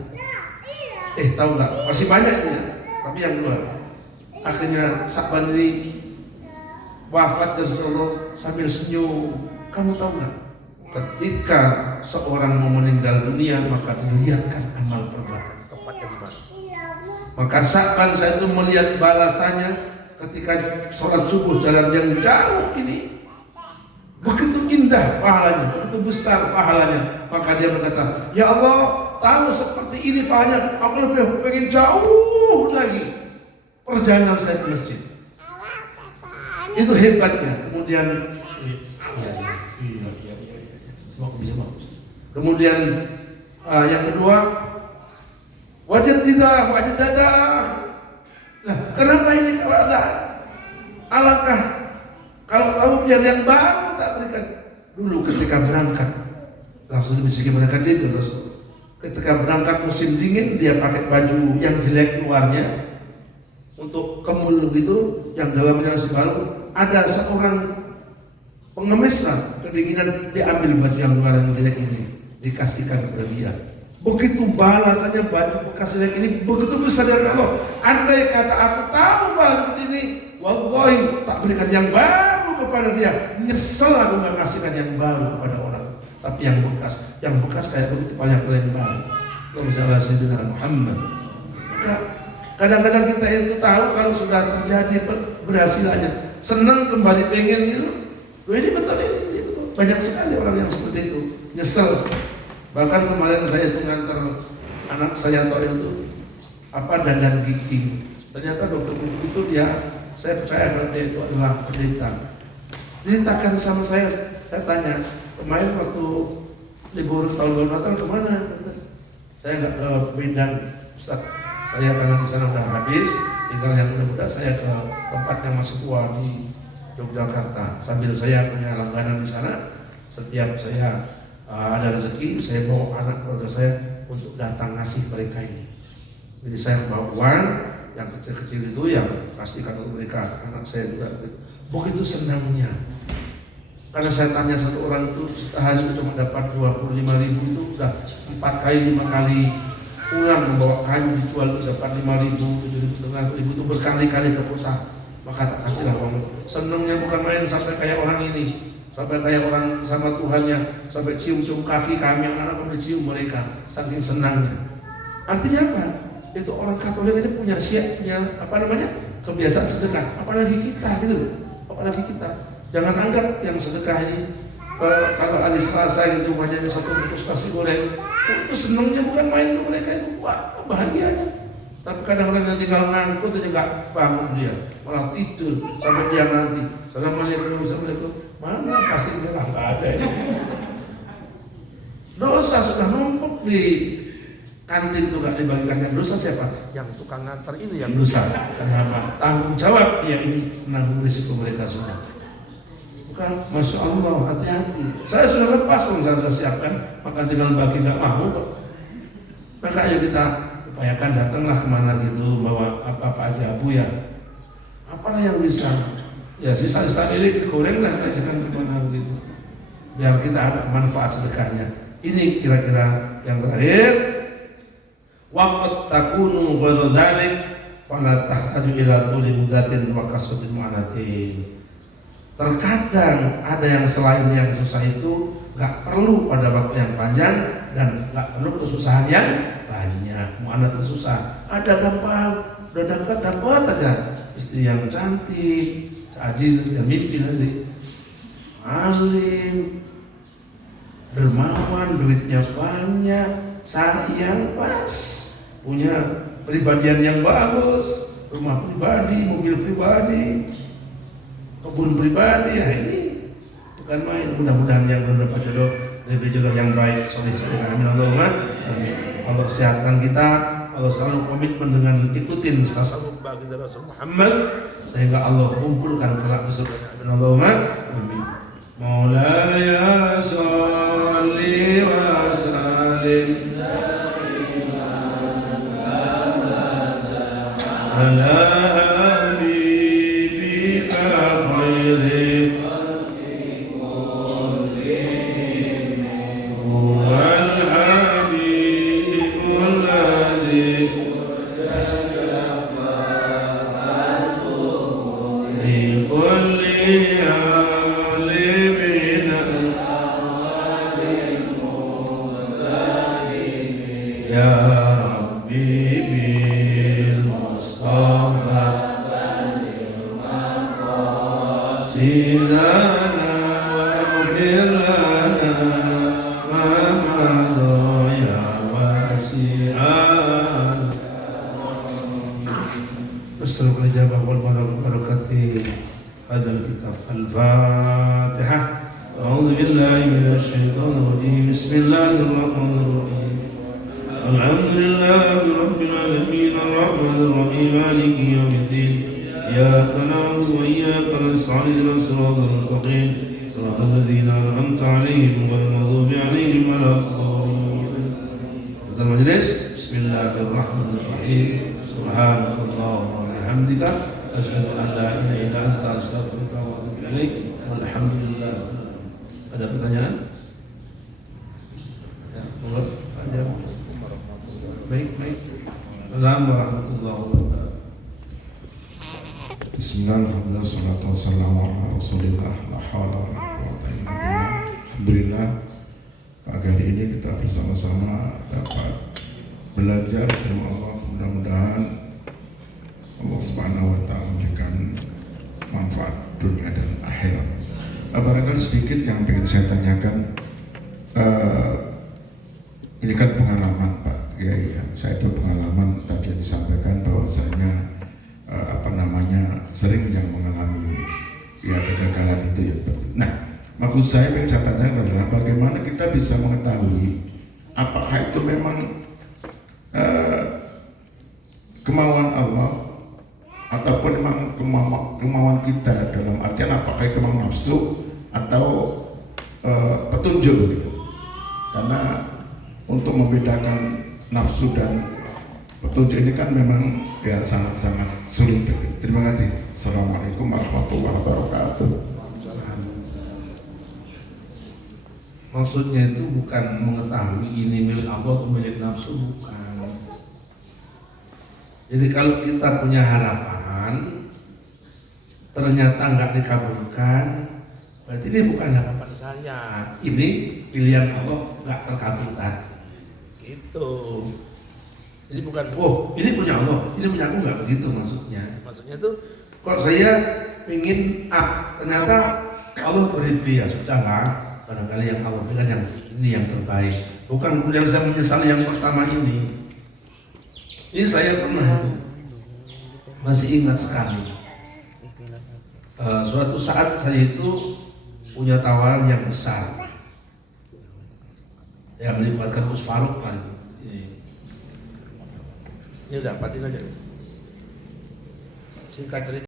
Tahu nggak? Masih banyak ya, tapi yang dua. Akhirnya Sa'ban ini wafat Rasulullah sambil senyum. Kamu tahu nggak? Ketika seorang mau meninggal dunia, maka dilihatkan amal perbuatan tepatnya di mana. Maka Sa'ban saya itu melihat balasannya ketika sholat subuh jalan yang jauh ini. Begitu indah pahalanya, begitu besar pahalanya. Maka dia berkata, ya Allah, tahu seperti ini pahalanya, aku lebih pengen jauh lagi perjalanan saya ke masjid. Itu hebatnya. Kemudian semoga bisa bagus. Kemudian yang kedua, wajah dada. Nah, kenapa ini kalau ada? Alangkah kalau tahu biar yang baru tak berikan. Dulu ketika berangkat langsung dibisiki mereka Jibril Rasul. Ketika berangkat musim dingin, dia pakai baju yang jelek luarnya untuk kemul begitu, yang dalamnya masih baru. Ada seorang pengemis lah, kedinginan, diambil baju yang luar yang jelek ini, dikasihkan kepada dia. Begitu balasannya baju bekas jelek ini begitu besar dari Allah. Andai kata aku tahu bahwa seperti ini, wallahi tak berikan yang baru kepada dia. Nyesel aku nggak kasihkan yang baru kepada orang. Tapi yang bekas kayak begitu banyak yang baru. Allahumma shalli ala Muhammad. Maka kadang-kadang kita itu tahu kalau sudah terjadi berhasilannya, senang kembali pengen gitu. Loh ini betul. Banyak sekali orang yang seperti itu, nyesel. Bahkan kemarin saya itu ngantar anak saya Toil itu dandan gigi. Ternyata dokter itu saya percaya kalau dia itu adalah pendeta. Ceritakan sama saya tanya, kemarin waktu libur tahun baru Natal kemana? Saya nggak ke Medan, Ustaz. Saya karena di sana udah habis, tinggal yang muda-muda saya ke tempat yang masih tua di Yogyakarta. Sambil saya punya langganan di sana, setiap saya ada rezeki, saya bawa anak keluarga saya untuk datang ngasih mereka ini. Jadi saya bawa uang yang kecil-kecil itu yang kasihkan untuk mereka, anak saya juga begitu senangnya. Karena saya tanya satu orang itu sehari itu cuma dapat 25.000, itu udah 4 kali 5 kali pulang membawa kayu dijual itu dapat 5.000, 7.500 itu berkali-kali ke kota. Maka tak kasihlah uang. Senangnya bukan main, sampai kayak orang ini, sampai kayak orang sama Tuhannya, sampai cium-cium kaki kami, anak-anak kami cium mereka, saking senangnya. Artinya apa? Itu orang Katolik aja punya kebiasaan sedekah, apalagi kita gitu loh, apalagi kita. Jangan anggap yang sedekah ini kalau hari Selasa gitu banyak satu bungkus nasi goreng, itu senangnya bukan main tuh mereka itu, wah bahagianya. Tapi kadang orang yang tinggal ngangkut aja nggak bangun dia, malah tidur sampai dia nanti. Assalamualaikum, mana pasti dia lah nggak ada ya. Dosa sudah numpuk di kantin itu nggak dibagikan. Yang dosa siapa? Yang tukang ngantar ini yang dosa. Kenapa? Tanggung jawab dia ini menanggung risiko mereka semua. Bukan, Masya Allah, hati-hati. Saya sudah lepas kalau saya sudah siapkan, maka tinggal bagi nggak mau kok. Maka ayo kita upayakan datanglah kemana gitu, bawa apa-apa aja abu ya. Apalah yang bisa, ya sisa-sisa ini digoreng dan kasihkan kemana begitu. Biar kita ada manfaat sedekahnya. Ini kira-kira yang terakhir. Waqt takunu ghairu dzalik fala tahtaju ila tuli mudatin wa kasratin mu'anatin. Terkadang ada yang selain yang susah itu nggak perlu pada waktu yang panjang dan nggak perlu kesusahan yang banyak. Mu'anat susah, ada gampang, udah dapat aja istri yang cantik, sajid, yang mimpi nanti, alim, dermawan, duitnya banyak, sayang pas, punya pribadian yang bagus, rumah pribadi, mobil pribadi, kebun pribadi. Ya ini bukan main. Mudah-mudahan yang belum dapat jodoh lebih jodoh yang baik. Amin Allahumma amin. Allah sehatkan kita, Allah selalu komitmen dengan ikutin tasawuf baginda Rasul Muhammad sehingga Allah kumpulkan kelak di surga. Amin Allahumma amin. Maulaya sholli wa sallim ala Ada pertanyaan? Ya, boleh. Ada. Baik. Assalamualaikum warahmatullahi wabarakatuh. Bismillahirrahmanirrahim. Wassalatu wassalamu ala Rasulillah. La haula wa la quwwata illa billah. Alhamdulillah, pagi hari ini kita bersama-sama dapat belajar ilmu Allah. Mudah-mudahan Allah Subhanahu wa taala memberikan manfaat dunia dan akhirat. Barangkali sedikit yang ingin saya tanyakan, ini kan pengalaman Pak Kiai ya. Saya itu pengalaman tadi yang disampaikan sering yang mengalami ya kegagalan itu ya. Nah, maksud saya yang saya tanyakan adalah bagaimana kita bisa mengetahui apakah itu memang kemauan Allah ataupun memang kemauan kita, dalam artian apakah itu memang nafsu atau petunjuk begitu. Karena untuk membedakan nafsu dan petunjuk ini kan memang ya sangat-sangat sulit. Terima kasih. Assalamualaikum warahmatullahi wabarakatuh. Maksudnya itu bukan mengetahui ini milik Allah atau milik nafsu, bukan. Jadi kalau kita punya harapan ternyata nggak dikabulkan, berarti ini bukan harapan saya, ini pilihan Allah nggak terkabulkan, gitu. Jadi bukan, ini punya Allah, ini punya aku, nggak begitu maksudnya. Maksudnya itu, kalau saya ingin A, ternyata Allah beri B, ya sudahlah. Barangkali yang Allah berikan yang ini yang terbaik. Bukan kemudian saya menyesali yang pertama ini. Ini saya pernah masih ingat sekali. Suatu saat saya itu punya tawaran yang besar, yang melibatkan Gus Faruk lah itu. Ini udah dapatin aja. Singkat cerita.